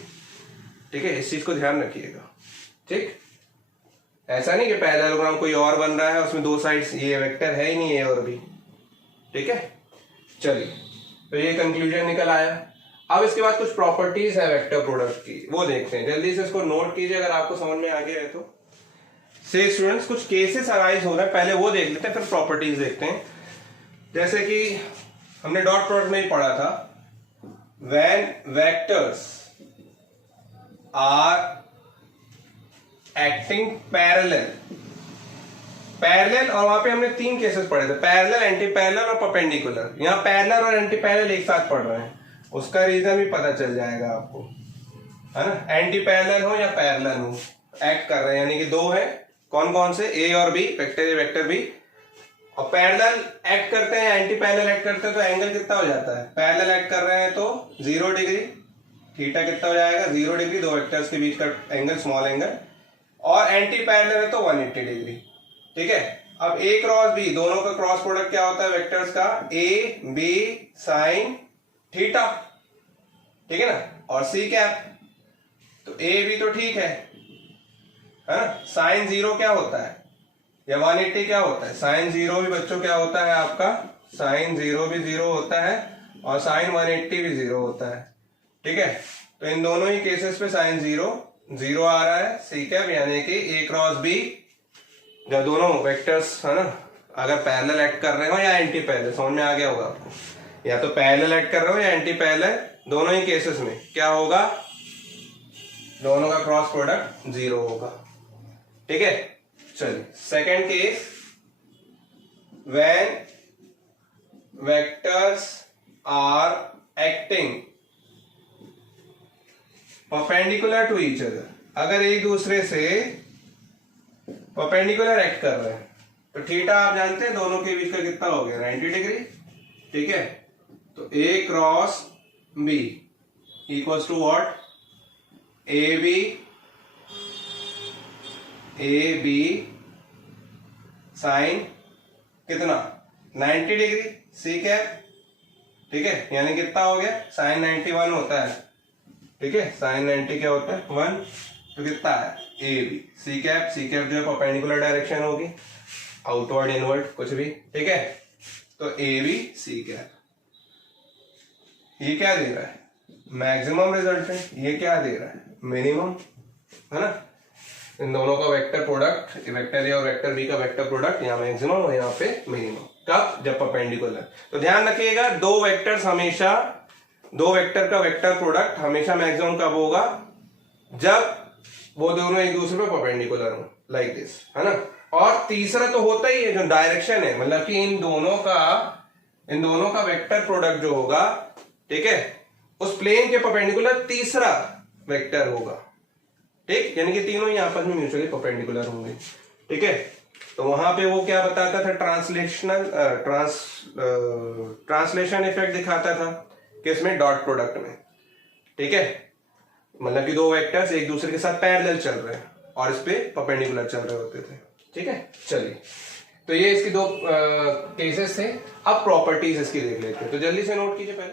ठीक है, इस चीज को ध्यान रखिएगा। ठीक, ऐसा नहीं कि पैरेललोग्राम कोई और बन रहा है उसमें दो साइड्स, ये वेक्टर है ही नहीं ए और बी। ठीक है, चलिए, तो ये कंक्लूजन निकल आया। अब इसके बाद कुछ प्रॉपर्टीज है वेक्टर प्रोडक्ट की, वो देखते हैं। जल्दी से इसको नोट कीजिए अगर आपको समझ में आ गया है तो। से स्टूडेंट्स कुछ केसेस अराइज हो रहे हैं, पहले वो देख लेते हैं, फिर प्रॉपर्टीज देखते हैं। जैसे कि हमने डॉट प्रोडक्ट में ही पढ़ा था, when vectors are acting parallel, और वहां पे हमने 3 केसेस पढ़े थे, पैरेलल, एंटी पैरेलल और परपेंडिकुलर। यहाँ पैरेलल और एंटी पैरेलल एक साथ पढ़ रहे हैं, उसका रीजन भी पता चल जाएगा आपको, है ना। एंटी पैरेलल हो या पैरेलल हो, एक्ट कर रहे हैं, यानी कि दो है, कौन कौन से, ए और B, vector A vector B. और पैरेलल एक्ट करते हैं, एंटी पैरेलल एक्ट करते हैं, तो एंगल कितना हो जाता है, पैरेलल एक्ट कर रहे हैं तो 0 डिग्री, थीटा कितना हो जाएगा 0 डिग्री, दो वेक्टर्स के बीच का एंगल स्मॉल एंगल। और एंटी पैरेलल है तो 180 डिग्री। ठीक है, अब ए क्रॉस बी, दोनों का क्रॉस प्रोडक्ट क्या होता है वेक्टर्स का, ए बी साइन थीटा। ठीक है ना, और सी कैप, तो ए बी तो ठीक है ना। साइन 0 क्या होता है, या 180 क्या होता है, साइन 0 भी बच्चों क्या होता है आपका, साइन 0 भी 0 होता है और साइन 180 भी 0 होता है। ठीक है, तो इन दोनों ही केसेस पे साइन 0 0 आ रहा है। सी कैप यानी कि ए क्रॉस बी, जब दोनों वेक्टर्स, है ना, अगर पैरेलल एक्ट कर रहे हो या एंटी पैरेलल, समझ में आ गया होगा आपको, या तो पैरेलल एक्ट कर रहे हो या एंटी पैरेलल, दोनों ही केसेस में क्या होगा, दोनों का क्रॉस प्रोडक्ट 0 होगा। ठीक है, चलिए second case, when vectors are acting perpendicular to each other, अगर एक दूसरे से परपेंडिकुलर एक्ट कर रहे हैं, तो थीटा आप जानते हैं दोनों के बीच का कितना हो गया, 90 डिग्री। ठीक है, तो A cross B equals to what, A B sine कितना 90 डिग्री, सी कैप। ठीक है, यानी कितना हो गया, साइन 90 1 होता है। ठीक है, साइन 90 क्या होता है 1, तो कितना है ए बी, सी कैप जो है परपेंडिकुलर डायरेक्शन होगी, आउटवर्ड इनवर्ड कुछ भी। ठीक है, तो ए बी सी कैप, ये क्या दे रहा है, मैक्सिमम रिजल्टेंट, ये क्या दे रहा है, मिनिमम। है ना। इन दोनों का वेक्टर प्रोडक्ट, वेक्टर ए और वेक्टर बी का वेक्टर प्रोडक्ट यहाँ मैक्सिमम और यहाँ पे मिनिमम, कब, जब परपेंडिकुलर। तो ध्यान रखिएगा दो वेक्टर का वेक्टर प्रोडक्ट हमेशा मैक्सिमम कब होगा, जब वो दोनों एक दूसरे पे परपेंडिकुलर हो, लाइक दिस, है ना। और तीसरा तो होता ही है जो डायरेक्शन है, मतलब कि इन दोनों का वेक्टर प्रोडक्ट जो होगा, ठीक है, उस प्लेन के परपेंडिकुलर तीसरा वेक्टर होगा, ठीक, यानी कि तीनों ही आपस में म्यूचुअली परपेंडिकुलर होंगे, ठीक है। तो वहां पे वो क्या बताता था, ट्रांसलेशन इफेक्ट दिखाता था किसमें, डॉट प्रोडक्ट में, ठीक है। मतलब कि दो वेक्टर्स एक दूसरे के साथ पैरेलल चल रहे हैं और इस पे परपेंडिकुलर चल रहे होते थे, ठीक है। चलिए, तो ये इसकी दो केसेस थे। अब प्रॉपर्टीज इसकी देख लेते हैं, तो जल्दी से नोट कीजिए पहले।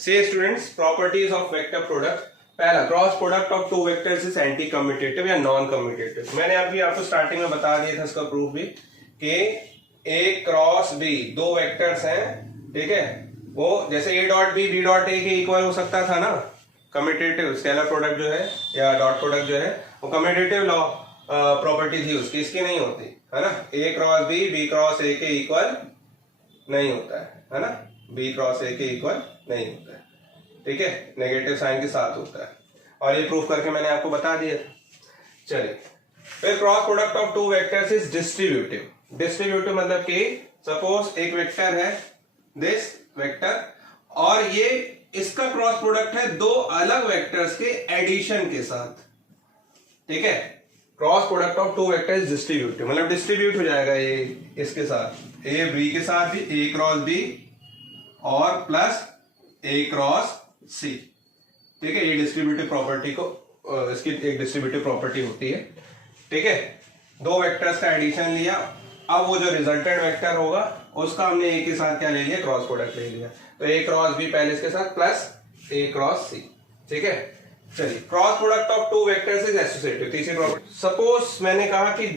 So students, properties of vector product. पहला, cross product of two vectors is anti commutative या नॉन कम्यूटेटिव। मैंने अभी आपको स्टार्टिंग में बता दिया था इसका प्रूफ भी, कि ए क्रॉस बी दो वेक्टर्स हैं, ठीक है, वो जैसे A dot B B dot A के इक्वल हो सकता था ना, कम्यूटेटिव स्केलर प्रोडक्ट जो है या डॉट प्रोडक्ट जो है वो कम्यूटेटिव लॉ प्रॉपर्टी थी उसकी, इसकी नहीं होती, है ना। ए क्रॉस बी क्रॉस ए के इक्वल नहीं होता है ना, बी क्रॉस ए के इक्वल नहीं होता है, ठीक है, नेगेटिव साइन के साथ होता है, और ये प्रूफ करके मैंने आपको बता दिया था। चलिए, फिर cross product of two vectors is distributive. Distributive मतलब कि सपोज एक वेक्टर है, दिस वेक्टर, और ये इसका क्रॉस प्रोडक्ट है दो अलग वेक्टर्स के एडिशन के साथ, ठीक है। Cross product of two vectors distributive मतलब डिस्ट्रीब्यूट हो जाएगा ये इसके साथ, ए बी के साथ भी, ए क्रॉस बी और प्लस ए क्रॉस सी, ठीक है। ये डिस्ट्रीब्यूटिव प्रॉपर्टी को इसकी एक डिस्ट्रीब्यूटिव प्रॉपर्टी होती है, ठीक है। दो वेक्टर्स का एडिशन लिया, अब वो जो रिजल्टेंट वेक्टर होगा उसका हमने ए के साथ क्या ले लिया, क्रॉस प्रोडक्ट ले लिया, तो ए क्रॉस बी पहले इसके साथ प्लस ए क्रॉस सी, ठीक है। चलिए, cross product of two vectors is associative. तीसरी प्रॉपर्टी, सपोज मैंने कहा कि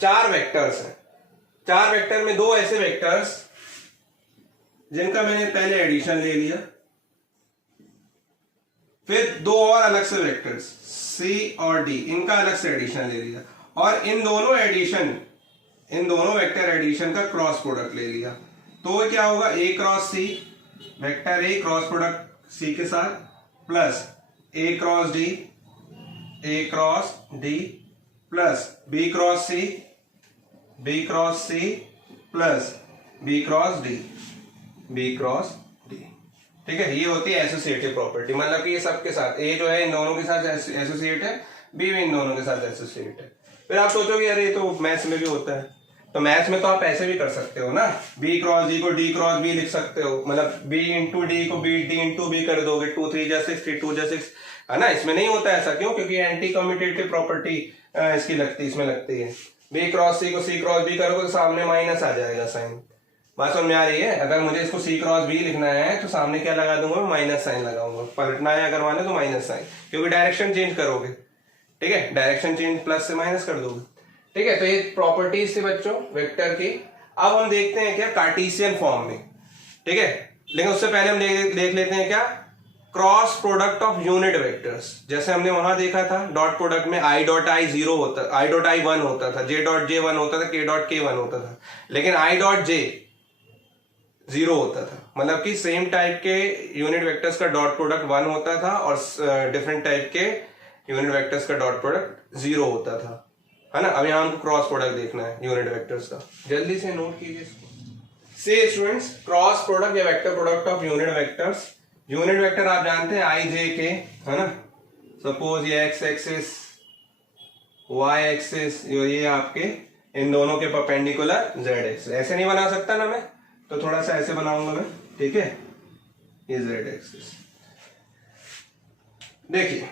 चार वेक्टर्स हैं, चार वेक्टर में दो ऐसे वेक्टर्स जिनका मैंने पहले एडिशन ले लिया, फिर दो और अलग से वेक्टर्स सी और डी, इनका अलग से एडिशन ले लिया, और इन दोनों वेक्टर एडिशन का क्रॉस प्रोडक्ट ले लिया, तो क्या होगा, A cross C, vector A cross product C के साथ plus A cross D plus B cross C plus B cross D, ठीक है। ये होती है एसोसिएटिव प्रॉपर्टी, मतलब कि ये सबके साथ, ए जो है इन दोनों के साथ एसोसिएट है, बी भी इन दोनों के साथ एसोसिएट है। फिर आप सोचोगे अरे ये तो मैथ्स में भी होता है, तो मैथ्स में तो आप ऐसे भी कर सकते हो ना, बी क्रॉस डी को डी क्रॉस बी लिख सकते हो, मतलब बी इंटू डी को बी डी इंटू बी कर दोगे, 2 3 जा 6 3 2 जा 6, है ना। इसमें नहीं होता ऐसा, क्यों, क्योंकि एंटी कम्यूटेटिव प्रॉपर्टी इसकी इसमें लगती है। बी क्रॉस सी को सी क्रॉस बी करोगे तो सामने माइनस आ जाएगा साइन, बात समझ में आ रही है। अगर मुझे इसको सी क्रॉस बी लिखना है तो सामने क्या लगा दूंगा, मैं माइनस साइन लगाऊंगा, पलटना है अगर माने तो माइनस साइन, क्योंकि डायरेक्शन चेंज करोगे, ठीक है, डायरेक्शन चेंज प्लस से माइनस कर दोगे, ठीक है। तो ये प्रॉपर्टीज थी बच्चों वेक्टर की। अब हम देखते हैं क्या कार्टेशियन फॉर्म में, ठीक है, लेकिन उससे पहले हम देख लेते हैं क्या, cross product of unit vectors. जैसे हमने वहां देखा था डॉट प्रोडक्ट में आई डॉट आई 0 होता, आई डॉट आई 1 होता था, जे डॉट जे 1 होता था, के डॉट के 1 होता था, लेकिन आई डॉट जे 0 होता था, मतलब कि सेम टाइप के यूनिट वेक्टर्स का डॉट प्रोडक्ट 1 होता था और डिफरेंट टाइप के यूनिट वेक्टर्स का डॉट प्रोडक्ट 0 होता था, है ना। अब यहाँ हमको क्रॉस प्रोडक्ट देखना है यूनिट वेक्टर्स का, जल्दी से नोट कीजिए इसको। से स्टूडेंट्स, क्रॉस प्रोडक्ट या vector product of unit vectors. Unit vector आप जानते हैं आई जे के, है ना। सपोज ये एक्स एक्सिस वाई एक्सिस, ये आपके इन दोनों के परपेंडिकुलर जेड एक्सिस। ऐसे नहीं बना सकता ना मैं, तो थोड़ा सा ऐसे बनाऊंगा मैं, ठीक है, ये जेड एक्सिस। देखिए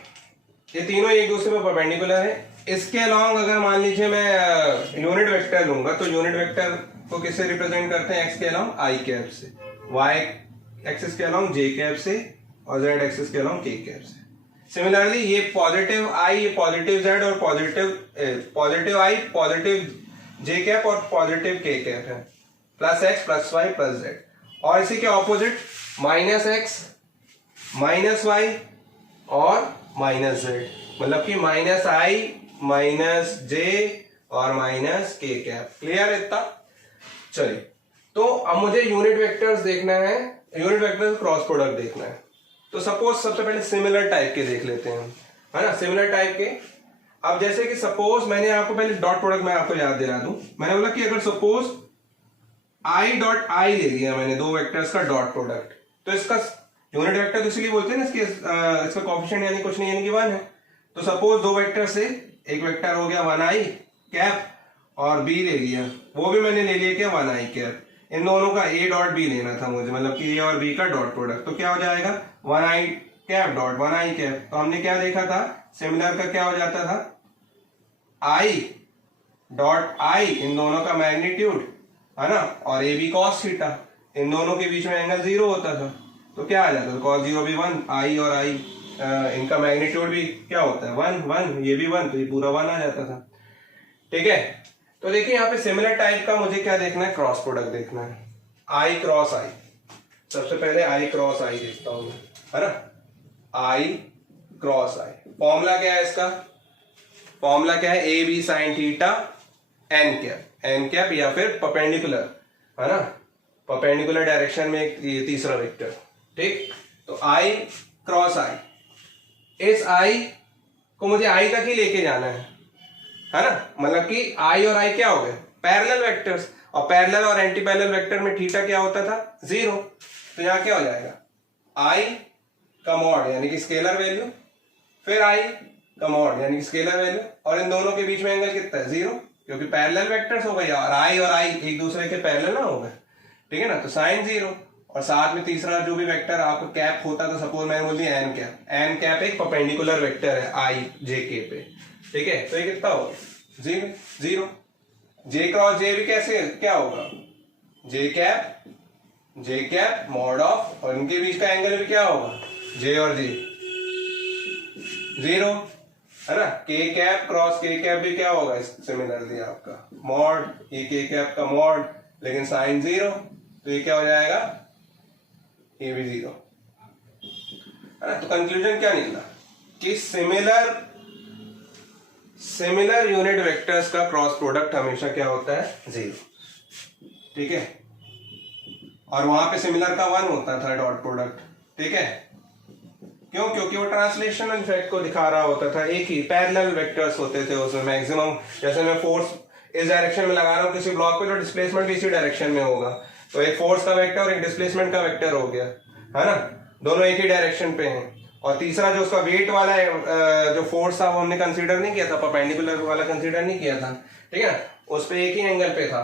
ये तीनों एक दूसरे पर परपेंडिकुलर है। इसके अलॉन्ग अगर मान लीजिए मैं यूनिट वेक्टर लूंगा, तो यूनिट वेक्टर को किससे रिप्रेजेंट करते हैं, एक्स के अलॉन्ग आई कैप से, वाई एक्सिस के अलॉन्ग जे कैप से, और जेड एक्सिस के अलॉन्ग के कैप से। सिमिलरली ये पॉजिटिव आई, ये पॉजिटिव जेड, और positive I positive J cap और पॉजिटिव के कैप है, plus X plus Y plus Z. और इसी के opposite minus X minus Y और माइनस जेड, मतलब कि माइनस आई माइनस जे और माइनस के कैप। क्लियर है इतना? चलिए, तो अब मुझे यूनिट वेक्टर्स देखना है, यूनिट वेक्टर्स क्रॉस प्रोडक्ट देखना है। तो सपोज सबसे पहले सिमिलर टाइप के देख लेते हैं, है ना, सिमिलर टाइप के। अब जैसे कि सपोज मैंने आपको पहले डॉट प्रोडक्ट मैं आपको याद दिला दूं, मैंने बोला कि अगर सपोज आई डॉट आई ले लिया मैंने, दो वेक्टर्स का डॉट प्रोडक्ट, तो इसका यूनिट वेक्टर तो इसलिए बोलते हैं ना, इसका कोएफिशिएंट यानी कुछ नहीं यानी कि 1 है। तो सपोज दो वेक्टर से एक वेक्टर हो गया 1i कैप और बी ले लिया, वो भी मैंने ले लिया क्या 1i कैप। इन दोनों का ए डॉट बी लेना था मुझे, मतलब कि ए और बी का डॉट प्रोडक्ट। तो क्या हो जाएगा 1i cap dot 1i cap. तो हमने क्या देखा था, सिमिलर का क्या हो जाता था, i डॉट i, इन दोनों का मैग्नीट्यूड, है ना, और ए बी कॉस थीटा, इन दोनों के बीच में एंगल 0 होता था। तो क्या आ जाता था, कॉस 0 भी 1, i और i इनका मैग्नीट्यूड भी क्या होता है 1 1, ये भी 1, तो ये पूरा 1 आ जाता था। ठीक है, तो देखिए यहाँ पे सिमिलर टाइप का मुझे क्या देखना है, क्रॉस प्रोडक्ट देखना है, i क्रॉस i। सबसे पहले i क्रॉस i देखता हूं मैं, है ना, i क्रॉस i। फॉर्मूला क्या है इसका, फॉर्मूला क्या है, A B sine theta N cap, N cap या फिर परपेंडिकुलर, है ना, परपेंडिकुलर डायरेक्शन में एक तीसरा वेक्टर। ठीक, तो i क्रॉस i, इस i को मुझे i तक ही लेके जाना है ना, मतलब कि i और i क्या हो गए, पैरेलल वेक्टर्स, और पैरेलल और एंटी पैरेलल वेक्टर में थीटा क्या होता था 0। तो यहां क्या हो जाएगा, i का मॉड यानी कि स्केलर वैल्यू, फिर i का मॉड यानी कि स्केलर वैल्यू, और इन दोनों के बीच में एंगल कितना है 0, क्योंकि पैरेलल वेक्टर्स हो गए और i एक दूसरे के पैरेलल ना हो गए। ठीक है ना, तो साइन 0, और साथ में तीसरा जो भी वेक्टर आपका कैप होता था, सपोज मैंने बोल दिया एन कैप, एन कैप एक परपेंडिकुलर वेक्टर है आई जे के पे। ठीक है, तो ये कितना होगा 0, जे क्रॉस जे भी कैसे क्या होगा, जे कैप मॉड ऑफ, और इनके बीच का एंगल भी क्या होगा जे और जे 0, है ना, के कैप क्रॉस के कैप भी क्या होगा सिमिलरली आपका मॉड, ये के कैप का मॉड, लेकिन साइन 0, तो ये क्या हो जाएगा, ये भी 0, है ना। तो कंक्लूजन क्या निकला कि सिमिलर यूनिट वेक्टर्स का क्रॉस प्रोडक्ट हमेशा क्या होता है 0। ठीक है, और वहां पे सिमिलर का 1 होता था डॉट प्रोडक्ट। ठीक है, क्यों, क्योंकि वो ट्रांसलेशनल इफेक्ट को दिखा रहा होता था, एक ही पैरेलल वेक्टर्स होते थे उसमें मैक्सिमम। जैसे मैं फोर्स इस डायरेक्शन में लगा रहा हूं किसी ब्लॉक पे, तो डिस्प्लेसमेंट भी इसी डायरेक्शन में होगा, तो एक फोर्स का वेक्टर और एक डिस्प्लेसमेंट का वेक्टर हो गया, है ना, दोनों एक ही डायरेक्शन पे हैं। और तीसरा जो उसका वेट वाला है, जो फोर्स था वो हमने कंसीडर नहीं किया था, परपेंडिकुलर वाला कंसीडर नहीं किया था। ठीक है, उस पे एक ही एंगल पे था,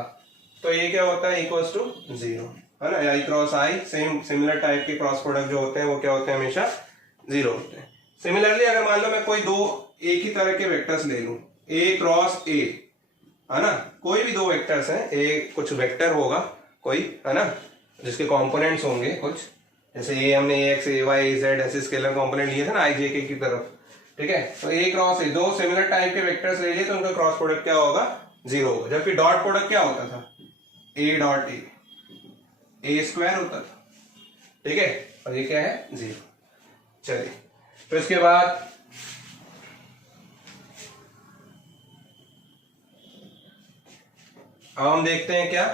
तो ये क्या होता है इक्वल्स टू 0, है ना, I cross I. Same similar type के क्रॉस प्रोडक्ट जो होते हैं वो क्या होते हैं, हमेशा 0 होते हैं। सिमिलरली अगर मान लो मैं कोई दो एक ही तरह के वेक्टर्स ले लूं, ए क्रॉस ए, है ना, कोई भी दो वेक्टर्स हैं, ए कुछ वेक्टर होगा कोई, है ना, जिसके कंपोनेंट्स होंगे कुछ, जैसे ए हमने ए X A Y A Z ऐसे स्केलर कंपोनेंट लिए थे ना आई जे के की तरफ। ठीक है, तो ए क्रॉस ए, दो सिमिलर टाइप के वेक्टर्स ले लिए तो उनका क्रॉस प्रोडक्ट क्या होगा 0 होगा। जबकि डॉट प्रोडक्ट क्या होता था, ए डॉट ए स्क्वायर होता था। ठीक है, और ये क्या है 0। चलिए, तो इसके बाद अब हम देखते हैं क्या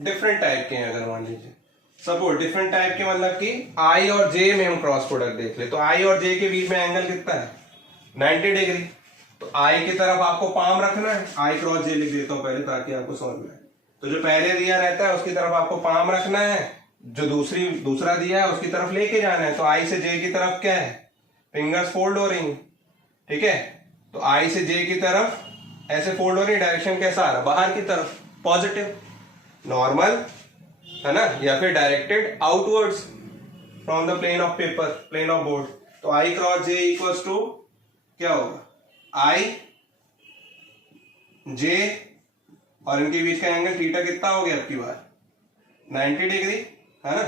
डिफरेंट टाइप के हैं। अगर मान लीजिए सपोज डिफरेंट टाइप के, मतलब कि आई और जे में हम क्रॉस प्रोडक्ट देख ले, तो आई और जे के बीच में एंगल कितना है 90 डिग्री। तो आई की तरफ आपको पाम रखना है, आई क्रॉस जे लिख देता हूं पहले ताकि आपको समझ में आए। तो जो पहले दिया रहता है उसकी तरफ आपको पाम रखना है, जो दूसरा दिया है उसकी तरफ लेके जाना है। तो आई से जे की तरफ क्या है, फिंगर्स फोल्ड हो रही हैं। ठीक है, तो आई से जे की तरफ ऐसे फोल्ड हो रही, डायरेक्शन कैसा आ रहा, बाहर की तरफ, पॉजिटिव, नॉर्मल, है ना, या फिर directed outwards from the plane of paper, plane of board. तो I cross J equals to क्या होगा, आई जे, और इनके बीच का एंगल थीटा कितना हो गया आपकी बार 90 डिग्री, है ना,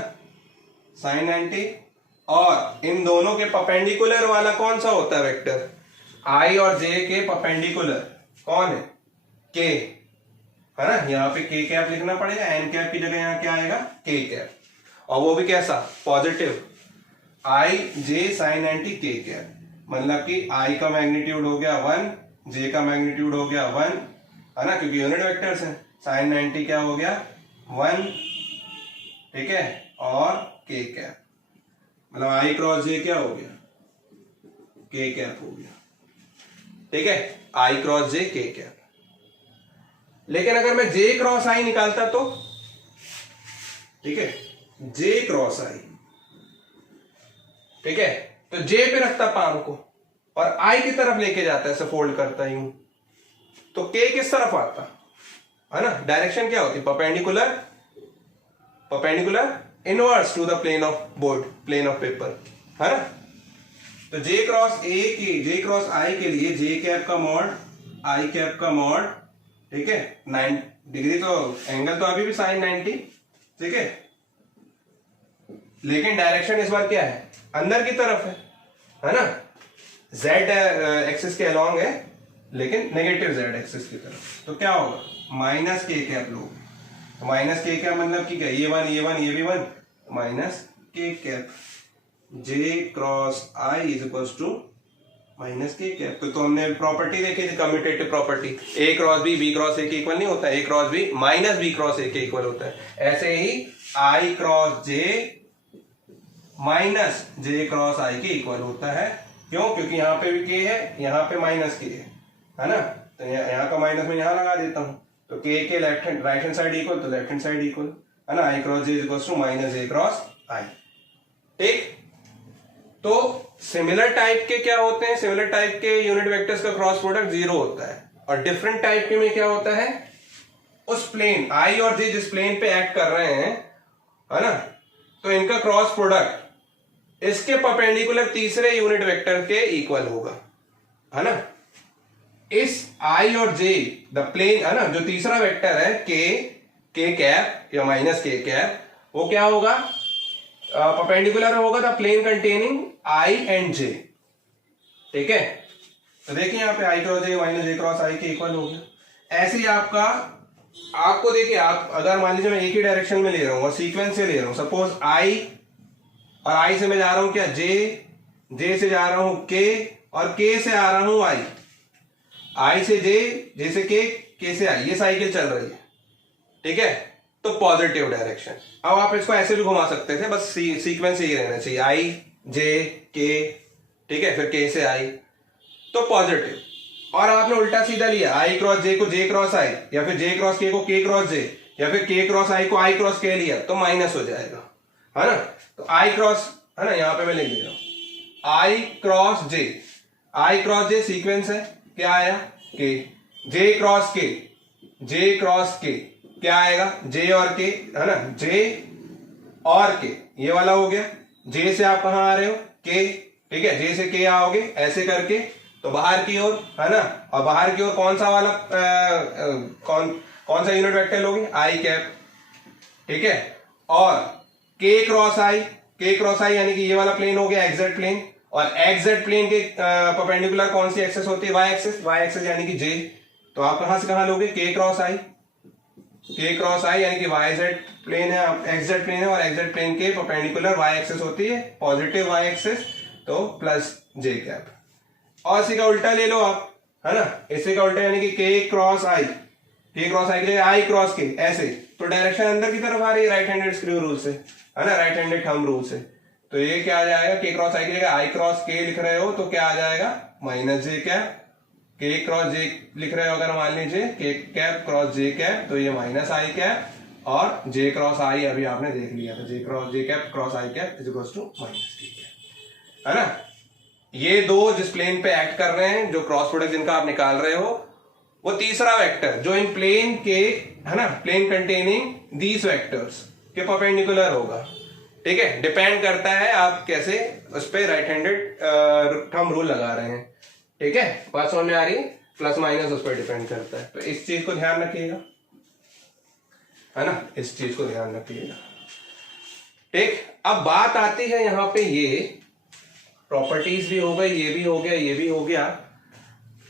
साइन 90। और इन दोनों के परपेंडिकुलर वाला कौन सा होता है वेक्टर, आई और जे के परपेंडिकुलर कौन है, के, है ना, यहाँ पे के कैप लिखना पड़ेगा, एन कैप की जगह यहाँ क्या आएगा के कैप, और वो भी कैसा पॉजिटिव। आई जे साइन 90 के कैप, मतलब कि आई का मैग्नीट्यूड हो गया 1, जे का मैग्नीट्यूड हो गया 1, है ना, क्योंकि यूनिट वेक्टर्स हैं। साइन 90 क्या हो गया 1, ठीक है, और के कैप, मतलब आई क्रॉस जे क्या हो गया के कैप हो गया, ठीक है, आई क्रॉस जे के कैप। लेकिन अगर मैं जे क्रॉस आई निकालता तो, ठीक है, जे क्रॉस आई, ठीक है, तो जे पे रखता पाम को और आई की तरफ लेके जाता है, ऐसे फोल्ड करता यूं, तो के किस तरफ आता, है ना, डायरेक्शन क्या होती, perpendicular, perpendicular inverse to the plane of board, plane of paper, है ना। तो जे क्रॉस ए की, जे क्रॉस आई के लिए जे कैप का मॉड, आई कैप का मॉड, ठीक है, 9 डिग्री, तो एंगल तो अभी भी साइन 90, ठीक है, लेकिन डायरेक्शन इस बार क्या है, अंदर की तरफ है ना, जेड एक्सिस के अलोंग है, लेकिन नेगेटिव जेड एक्सिस की तरफ, तो क्या होगा माइनस के कैप लो, तो माइनस के कैप मतलब कि क्या, ये 1 ये 1 ये भी 1, minus K cap J cross I is equal to minus K cap. तो हमने प्रॉपर्टी देखी थी, commutative property, A cross B cross A के इक्वल नहीं होता है, A cross B minus B cross A के इक्वल होता है। ऐसे ही I cross J minus J cross I के इक्वल होता है। क्यों? क्योंकि यहाँ पे भी के है, यहाँ पे माइनस के है ना, तो यहाँ का माइनस में यहाँ लगा देता हूँ, तो के left hand right hand side equal, तो लेफ्ट हैंड साइड इक्वल, है ना, I cross J equal to minus A cross I. ठीक, तो सिमिलर टाइप के क्या होते हैं, सिमिलर टाइप के यूनिट वेक्टर्स का क्रॉस प्रोडक्ट 0 होता है, और डिफरेंट टाइप के में क्या होता है, उस प्लेन आई और जे जिस प्लेन पे एक्ट कर रहे हैं, है ना, तो इनका क्रॉस प्रोडक्ट इसके परपेंडिकुलर तीसरे यूनिट वेक्टर के इक्वल होगा, है ना। इस आई और जे द प्लेन, है ना, जो तीसरा वेक्टर है के कैप या माइनस के कैप, वो क्या होगा, परपेंडिकुलर होगा the plane containing I and J. ठीक है, तो देखिए यहाँ पे I cross J minus J cross I के इक्वल हो गया। ऐसे ही आपको देखिए, आप अगर मान लीजिए मैं एक ही डायरेक्शन में ले रहा हूं और सीक्वेंस से ले रहा हूं, सपोज आई, और आई से मैं जा रहा हूं क्या जे से जा रहा हूं के, और के से आ रहा हूं आई से जे से के से आई, ये साइकिल चल रही है। ठीक है, तो पॉजिटिव डायरेक्शन। अब आप इसको ऐसे भी घुमा सकते थे, बस सीक्वेंस यही रहना चाहिए, आई जे के, ठीक है, फिर के से आई, तो पॉजिटिव। और आपने उल्टा सीधा लिया, आई क्रॉस जे को जे क्रॉस आई, या फिर जे क्रॉस के को के क्रॉस जे, या फिर के क्रॉस आई को आई क्रॉस के लिया, तो माइनस हो जाएगा, है ना। तो आई क्रॉस, है ना, यहां पे मैं लिख दे रहा हूं आई क्रॉस जे सीक्वेंस है, क्या आया के, जे क्रॉस के क्या आएगा, जे और के, है ना, जे और के, ये वाला हो गया। जे से आप कहां आ रहे हो, के, ठीक है, जे से के आओगे ऐसे करके, तो बाहर की ओर, है ना, और बाहर की ओर कौन सा वाला कौन सा यूनिट वेक्टर लोगे, आई कैप। ठीक है, और के क्रॉस आई यानी कि ये वाला प्लेन हो गया एक्जेक्ट प्लेन, और एक्जेक्ट प्लेन के परपेंडिकुलर कौन सी एक्सेस होती है, वाई एक्सेस यानी कि जे। तो आप कहां से कहां लोगे, के क्रॉस आई यानी कि वाई जेड प्लेन है, एक्जेक्ट प्लेन है, और एक्जेक्ट प्लेन के परपेंडिकुलर वाई एक्सेस होती है पॉजिटिव वाई एक्सेस, तो प्लस जे कैप। और इसी का उल्टा ले लो आप, है ना, इसी का उल्टा यानी कि के क्रॉस आई के लिए आई क्रॉस के, ऐसे, तो डायरेक्शन अंदर की तरफ आ रही है राइट हैंडेड स्क्रू रूल से, है ना, राइट हैंडेड थंब रूल से। तो ये क्या आ जाएगा, के क्रॉस आई की जगह आई क्रॉस के लिख रहे हो तो क्या आ जाएगा, माइनस जे कैप। के क्रॉस जे लिख रहे हो अगर मान लीजिए के कैप क्रॉस जे कैप, तो ये माइनस आई कैप, और जे क्रॉस आई अभी आपने देख लिया था, J cap cross I cap is equal to minus K cap, है ना। ये दो जिस प्लेन पे एक्ट कर रहे हैं, जो क्रॉस प्रोडक्ट जिनका आप निकाल रहे हो, वो तीसरा वेक्टर जो इन प्लेन के, है ना, प्लेन कंटेनिंग दीज वेक्टर्स के परपेंडिकुलर होगा। ठीक है, डिपेंड करता है आप कैसे उस पर राइट हैंडेड थंब रूल लगा रहे हैं। ठीक है, बात समझ में आ रही है, प्लस माइनस उस पर डिपेंड करता है, तो इस चीज को ध्यान रखिएगा, है ना, इस चीज को ध्यान रखिएगा। ठीक, अब बात आती है यहां पे, ये प्रॉपर्टीज भी हो गई, ये भी हो गया, ये भी हो गया,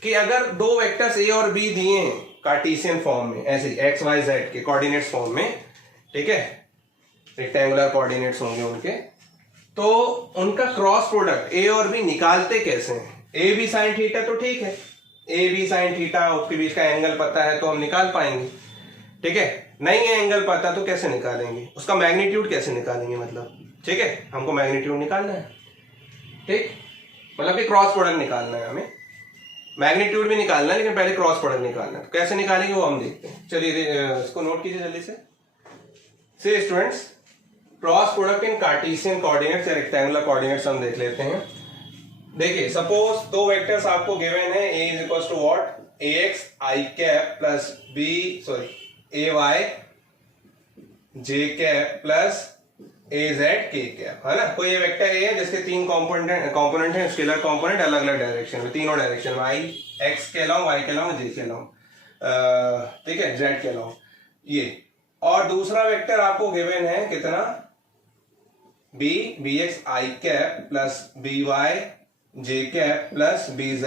कि अगर दो वेक्टर्स ए और बी दिए हैं कार्टेशियन फॉर्म में, ऐसे एक्स वाई जेड के कोऑर्डिनेट्स फॉर्म में, ठीक है, रेक्टेंगुलर कोऑर्डिनेट्स होंगे उनके, तो उनका क्रॉस प्रोडक्ट ए और बी निकालते कैसे हैं? ए बी साइन थीटा तो ठीक है, ए बी साइन थीटा, उसके बीच का एंगल पता है तो हम निकाल पाएंगे, ठीक है। नहीं है एंगल पता तो कैसे निकालेंगे? उसका मैग्नीट्यूड कैसे निकालेंगे मतलब, ठीक है, हमको मैग्नीट्यूड निकालना है, ठीक, मतलब कि क्रॉस प्रोडक्ट निकालना है हमें, मैग्नीट्यूड भी निकालना है लेकिन पहले क्रॉस प्रोडक्ट निकालना है। तो कैसे निकालेंगे वो हम देखते हैं। चलिए इसको नोट कीजिए जल्दी से students, cross product in Cartesian coordinates या रेक्टेंगुलर कोऑर्डिनेट्स हम देख लेते हैं। देखिए सपोज दो वेक्टर्स आपको गिवन है, a is equal to what, ax i cap plus b sorry ay j cap plus az k cap, है ना। कोई ये वेक्टर a है जिसके तीन कंपोनेंट है, स्केलर कंपोनेंट अलग अलग डायरेक्शन में, तीनों डायरेक्शन में, i x के अलाउंग, y के अलाउंग, j के अलाउंग, ठीक है, z के अलाउंग ये। और दूसरा वेक्टर आपको गिवन है कितना, bx i cap plus by j cap plus bz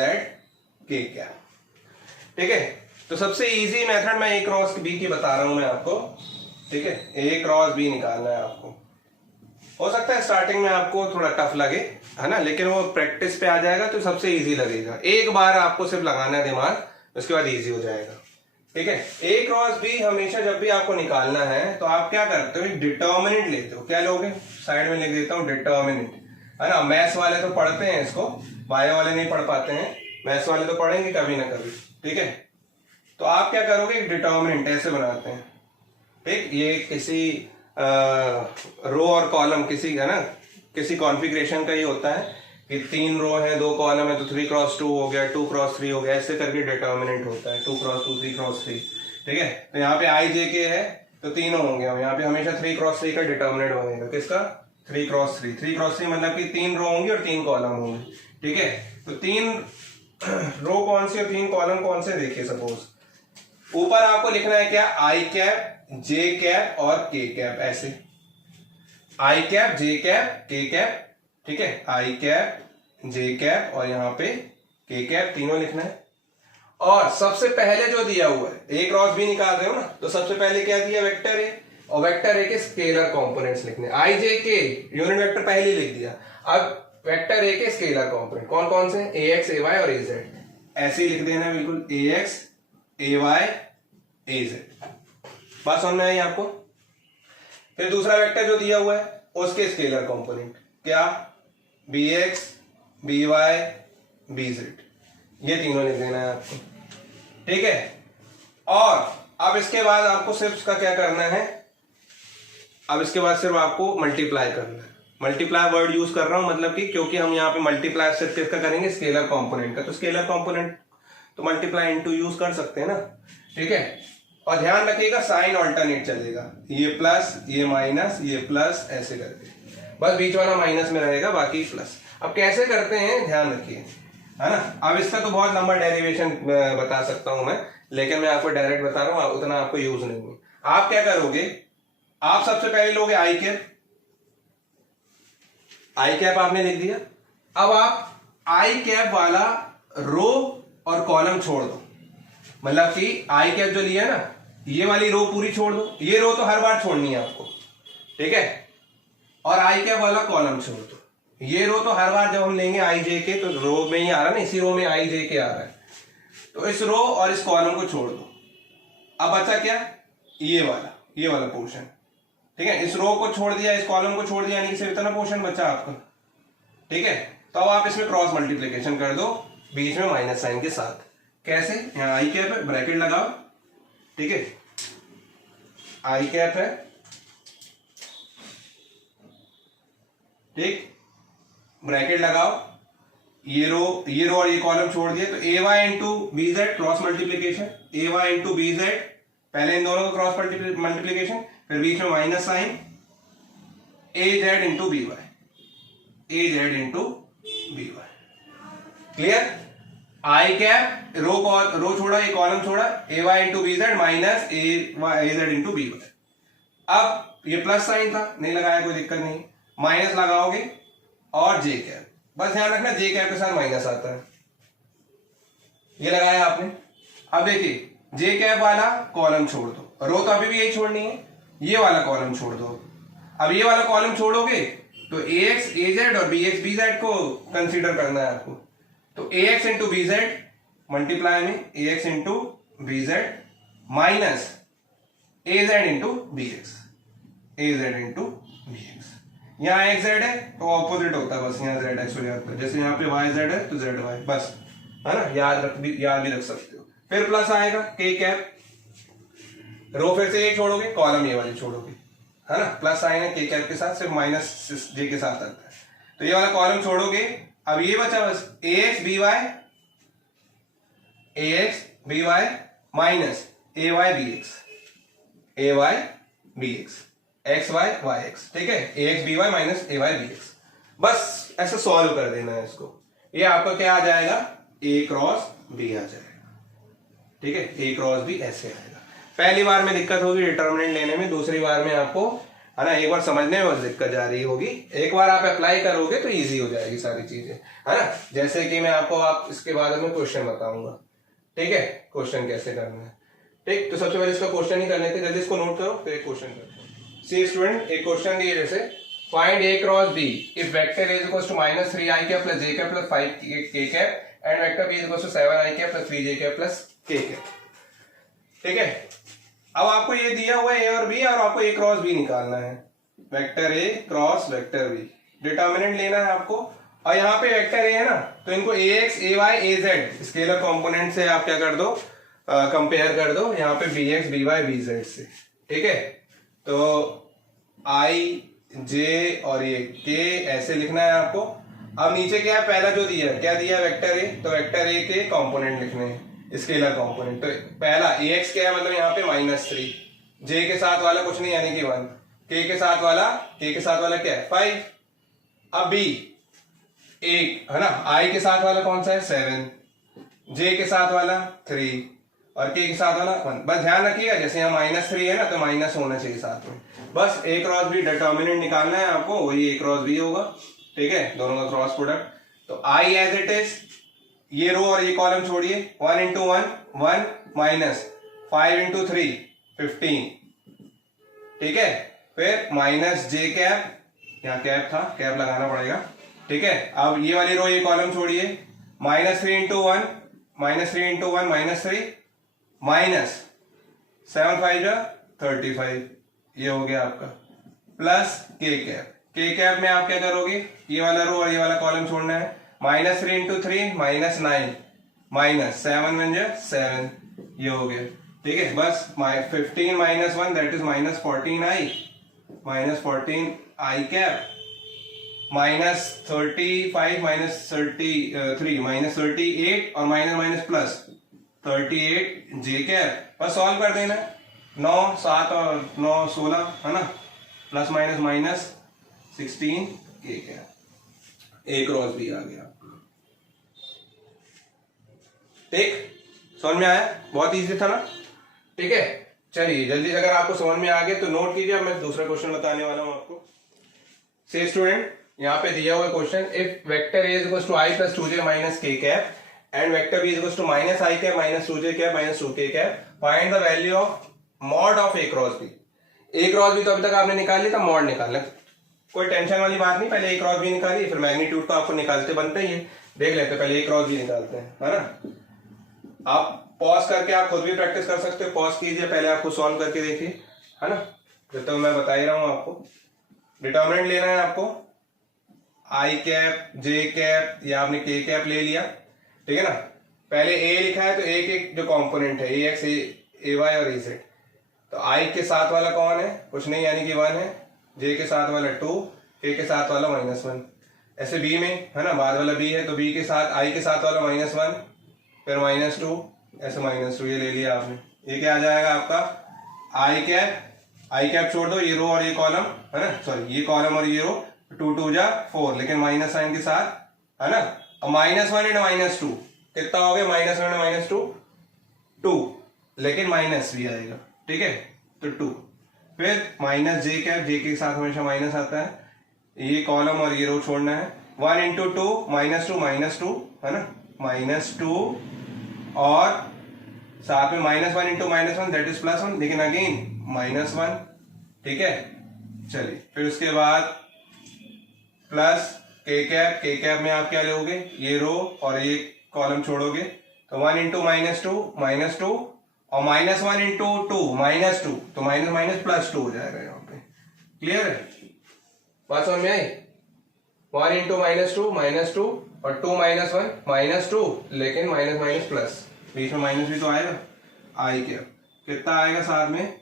k cap, ठीक है। तो सबसे इजी मेथड मैं a क्रॉस b की बता रहा हूं मैं आपको, ठीक है, a क्रॉस b निकालना है आपको। हो सकता है स्टार्टिंग में आपको थोड़ा टफ लगे, है ना, लेकिन वो प्रैक्टिस पे आ जाएगा तो सबसे इजी लगेगा। एक बार आपको सिर्फ लगाना है दिमाग, उसके बाद इजी हो जाएगा, ठीक है। a क्रॉस b हमेशा जब भी आपको निकालना है तो आप क्या करते हो, डिटर्मिनेंट लेते हो। क्या लोगे, साइड में लिख देता हूं डिटर्मिनेंट, है ना। मैथ्स वाले तो पढ़ते हैं इसको, बायो वाले नहीं पढ़ पाते हैं, मैथ्स वाले तो पढ़ेंगे कभी ना कभी, ठीक है। तो आप क्या करोगे, डिटर्मिनेंट ऐसे बनाते हैं, ठीक। ये किसी रो और कॉलम किसी, है ना, किसी कॉन्फ़िगरेशन का ही होता है कि 3 रो है 2 कॉलम है तो 3 क्रॉस 2 हो गया, 2 क्रॉस 3 हो गया, ऐसे करके डिटर्मिनेंट होता है, 2 क्रॉस 2 3 क्रॉस 3, ठीक है। तो यहाँ पे आई जे के है तो तीनों होंगे, यहाँ पे हमेशा 3 क्रॉस 3 का डिटर्मिनेंट बनेगा, किसका, 3 क्रॉस 3, 3 क्रॉस 3 मतलब कि 3 रो होंगी और 3 कॉलम होंगे, ठीक है। तो 3 रो कौन सी और 3 कॉलम कौन से, देखिए सपोज ऊपर आपको लिखना है क्या, आई कैप जे कैप और के कैप, ऐसे आई कैप जे कैप के कैप, ठीक है, आई कैप जे कैप और यहाँ पे के कैप, तीनों लिखना है। और सबसे पहले जो दिया हुआ है, ए क्रॉस बी निकाल रहे हो ना, तो सबसे पहले क्या दिया, वेक्टर ए, और वेक्टर ए के स्केलर कंपोनेंट्स लिखने, आई जे के यूनिट वेक्टर पहले लिख दिया। अब वेक्टर ए के स्केलर कंपोनेंट कौन कौन से, ए एक्स ए वाई और ए जेड, ऐसे ही लिख देना है बिल्कुल, ए X A Y A Z. बात समझ में आई आपको। फिर दूसरा वेक्टर जो दिया हुआ है उसके स्केलर कंपोनेंट क्या, B X B Y B Z, ये तीनों लिख देना है आपको, ठीक है। और अब इसके बाद आपको सिर्फ इसका क्या करना है, अब इसके बाद सिर्फ आपको मल्टीप्लाई करना है। मल्टीप्लाई वर्ड यूज कर रहा हूं मतलब कि क्योंकि हम यहाँ पे मल्टीप्लाई सिर्फ किसका करेंगे, स्केलर कंपोनेंट का, तो स्केलर कंपोनेंट तो मल्टीप्लाई इनटू यूज कर सकते हैं ना, ठीक है। और ध्यान रखिएगा साइन ऑल्टरनेट चलेगा, ये प्लस ये माइनस ये प्लस, ऐसे करके, बस बीच वाला माइनस में रहेगा बाकी प्लस। अब कैसे करते हैं ध्यान रखिए, है ना। अब इसका तो बहुत लंबा डेरिवेशन बता सकता हूं मैं, लेकिन मैं आपको डायरेक्ट बता रहा हूं, उतना आपको यूज नहीं है। आप क्या करोगे, आप सबसे पहले लोगे आई कैप, आई कैप आपने लिख दिया। अब आप आई कैप वाला रो और कॉलम छोड़ दो, मतलब कि आई कैप जो लिया है ना, ये वाली रो पूरी छोड़ दो, ये रो तो हर बार छोड़नी है आपको, ठीक है। और आई कैप वाला कॉलम छोड़ दो, ये रो तो हर बार जब हम लेंगे आई जे के तो रो में ही आ रहा है ना, इसी रो में आई जे के आ रहा है, तो इस रो और इस कॉलम को छोड़ दो। अब बचा क्या, ये वाला पोर्शन, ठीक है। इस रो को छोड़ दिया, इस कॉलम को छोड़ दिया, यानी कि सिर्फ इतना पोर्शन बचा आपका, ठीक है। तो अब आप इसमें क्रॉस मल्टीप्लीकेशन कर दो बीच में माइनस साइन के साथ। कैसे, यहाँ आई कैप है, ब्रैकेट लगाओ, ठीक है, आई कैप है, ठीक, ब्रैकेट लगाओ, ये रो और ये कॉलम छोड़ दिए, तो A Y into B Z cross multiplication, A Y into B Z, पहले इन दोनों का क्रॉस मल्टीप्लीकेशन, फिर बीच में minus sign, A Z into B Y, A Z into B Y, clear. I cap row छोड़ा, ये कॉलम छोड़ा, A Y into B Z minus A Z into B Y. अब ये प्लस साइन था, नहीं लगाया कोई दिक्कत नहीं, माइनस लगाओगे और जे कैप, बस ध्यान रखना जे कैप के साथ माइनस आता है, ये लगाया आपने। अब देखिए जे कैप वाला कॉलम छोड़ दो, रो तो अभी भी यही छोड़नी है, ये वाला कॉलम छोड़ दो। अब ये वाला कॉलम छोड़ोगे तो ए एक्स ए जेड और बी एक्स बी जेड को कंसीडर करना है आपको। तो A X into B Z multiply में A X into B Z minus A Z into B X, A Z into B X. यहाँ X Z है तो ऑपोजिट होता है, बस यहाँ जेड एक्स हो जाता है। जैसे यहाँ पे वाई जेड है तो जेड वाई, बस है ना, याद भी रख सकते हो। फिर प्लस आएगा के कैप, रो फिर से ये छोड़ोगे, कॉलम ये वाली छोड़ोगे, है ना, प्लस साइन है के कैप के साथ, सिर्फ माइनस जे के साथ आता है। तो ये वाला कॉलम छोड़ोगे, अब ये बचा बस A X B Y minus A Y B X, A Y B X, X Y Y X, ठीक है, A X B Y minus A Y B X. बस ऐसे सॉल्व कर देना है इसको। ये आपका क्या आ जाएगा, ए क्रॉस बी आ जाएगा, ठीक है, ए क्रॉस बी ऐसे आएगा। पहली बार में दिक्कत होगी डिटर्मिनेंट लेने में, दूसरी बार में आपको, है ना, एक बार समझने में बस दिक्कत जा रही होगी, एक बार आप अप्लाई करोगे तो इजी हो जाएगी सारी चीजें, है ना। जैसे कि मैं आपको आप इसके बाद में क्वेश्चन बताऊंगा, ठीक है, क्वेश्चन कैसे करना है, ठीक। तो सबसे पहले इसका क्वेश्चन ही कर लेते हैं, जल्दी इसको नोट करो फिर एक क्वेश्चन करते हैं। सी स्टूडेंट, एक क्वेश्चन दिए जैसे find A cross B if vector is equal to minus 3i cap plus j cap plus 5k cap and vector B is equal to 7i cap plus 3j cap plus k cap, ठीक है। अब आपको ये दिया हुआ है ए और B, और आपको ए क्रॉस बी निकालना है, vector A cross vector B, determinant लेना है आपको। और यहाँ पे वेक्टर ए है ना, तो इनको ए X A Y A Z scalar component से आप क्या कर दो, कंपेयर कर दो यहाँ पे B X B Y B Z से, ठीक है। तो आई जे और ये के ऐसे लिखना है आपको। अब नीचे क्या है, पहला जो दिया है, क्या दिया है, वेक्टर ए, तो वेक्टर ए के कंपोनेंट लिखने हैं, स्केलर कंपोनेंट। तो पहला ए एक्स क्या है, मतलब यहाँ पे -3, जे के साथ वाला कुछ नहीं यानी कि 1, के के साथ वाला क्या है 5। अब बी 1 है ना, आई के साथ वाला कौन सा है 7, जे के साथ वाला 3 और के साथ वाला 1। बस ध्यान रखिएगा, जैसे यहाँ -3 है ना, तो माइनस होना चाहिए साथ में। बस ए क्रॉस बी डिटर्मिनेंट निकालना है आपको, वही ए क्रॉस बी होगा, ठीक है, दोनों का क्रॉस प्रोडक्ट। तो आई एज इट इज, ये रो और ये कॉलम छोड़िए, 1 इंटू 1 1 माइनस 5 इंटू 3 15, ठीक है। फिर माइनस जे कैप, यहाँ कैप था, कैप लगाना पड़ेगा, ठीक है। अब ये वाली रो ये कॉलम छोड़िए, -3 इंटू 1 -3 माइनस 7 5 35, ये हो गया आपका, प्लस के कैप। के कैप में आप क्या करोगे, ये वाला रो और ये वाला कॉलम छोड़ना है, -3 इंटू 3 -9 माइनस 7 7, ये हो गया, ठीक है। बस 15 minus 1 that is -14i, -14i cap, -35 -33 -38 और माइनस प्लस 38 जे कैप। बस सॉल्व कर देना है, 9 7 और 9 16, है ना, प्लस माइनस 16 के कैप, ए क्रॉस बी आ गया, ठीक। समझ में आया, बहुत इजी था ना, ठीक है। चलिए जल्दी से, अगर आपको समझ में आ गया तो नोट कीजिए, मैं दूसरा क्वेश्चन बताने वाला हूं आपको। से स्टूडेंट, यहाँ पे दिया हुआ question, if vector A is equal to I plus 2j minus K cap and vector B is equal to -i cap minus 2j cap minus 2k cap, find the value of mod of A cross B. A cross B तो अभी तक आपने निकाल लिया था, mod निकालना, कोई tension वाली बात नहीं, पहले ए क्रॉस बी निकालिए, फिर मैग्नीट्यूड को आपको निकालते बनते ही है, देख लेते हैं, पहले ए क्रॉस बी निकालते हैं, है ना। आप पॉज करके आप खुद भी प्रैक्टिस कर सकते हो, पॉज कीजिए, पहले आपको सॉल्व करके देखिए, है ना, जब तक मैं बता ही रहा हूं आपको। डिटर्मिनेंट लेना है आपको, आई कैप जे कैप या आपने के कैप ले लिया, ठीक है ना। पहले ए लिखा है तो ए के जो कंपोनेंट है, ए एक्स ए वाई और ए जेड, तो आई के साथ वाला कौन है, कुछ नहीं यानी कि 1 है, जे के साथ वाला 2, के के साथ वाला -1। ऐसे बी में है ना, बाद वाला बी है, तो बी के साथ आई के साथ वाला -1 फिर -2, ऐसे -2 ये ले लिया आपने। ये क्या आ जाएगा आपका, आई कैप छोड़ दो, ये रो और ये कॉलम, है ना, सॉरी ये कॉलम और ये रो, 2 2 जा 4, लेकिन माइनस साइन के साथ, है ना। अब -1 एंड -2 कितना हो गया, -1 एंड -2 2, लेकिन माइनस भी आएगा, ठीक है, तो 2। फिर माइनस जे कैप, जे के साथ हमेशा माइनस आता है, ये कॉलम और ये रो छोड़ना है, 1 इंटू 2 -2 है ना, -2 और साथ में -1 इंटू -1 दैट इज +1, लेकिन अगेन -1, ठीक है। चलिए फिर उसके बाद प्लस के कैप में आप क्या लोगे, ये रो और ये कॉलम छोड़ोगे, तो 1 इंटू -2 और -1 इंटू 2 -2, तो माइनस माइनस प्लस 2 हो जाएगा यहाँ पे। क्लियर है, बात समझ में आई? 1 इंटू -2 और 2 -1 -2, लेकिन माइनस माइनस प्लस, बीच में माइनस भी तो आएगा, आई कैप कितना आएगा साथ में,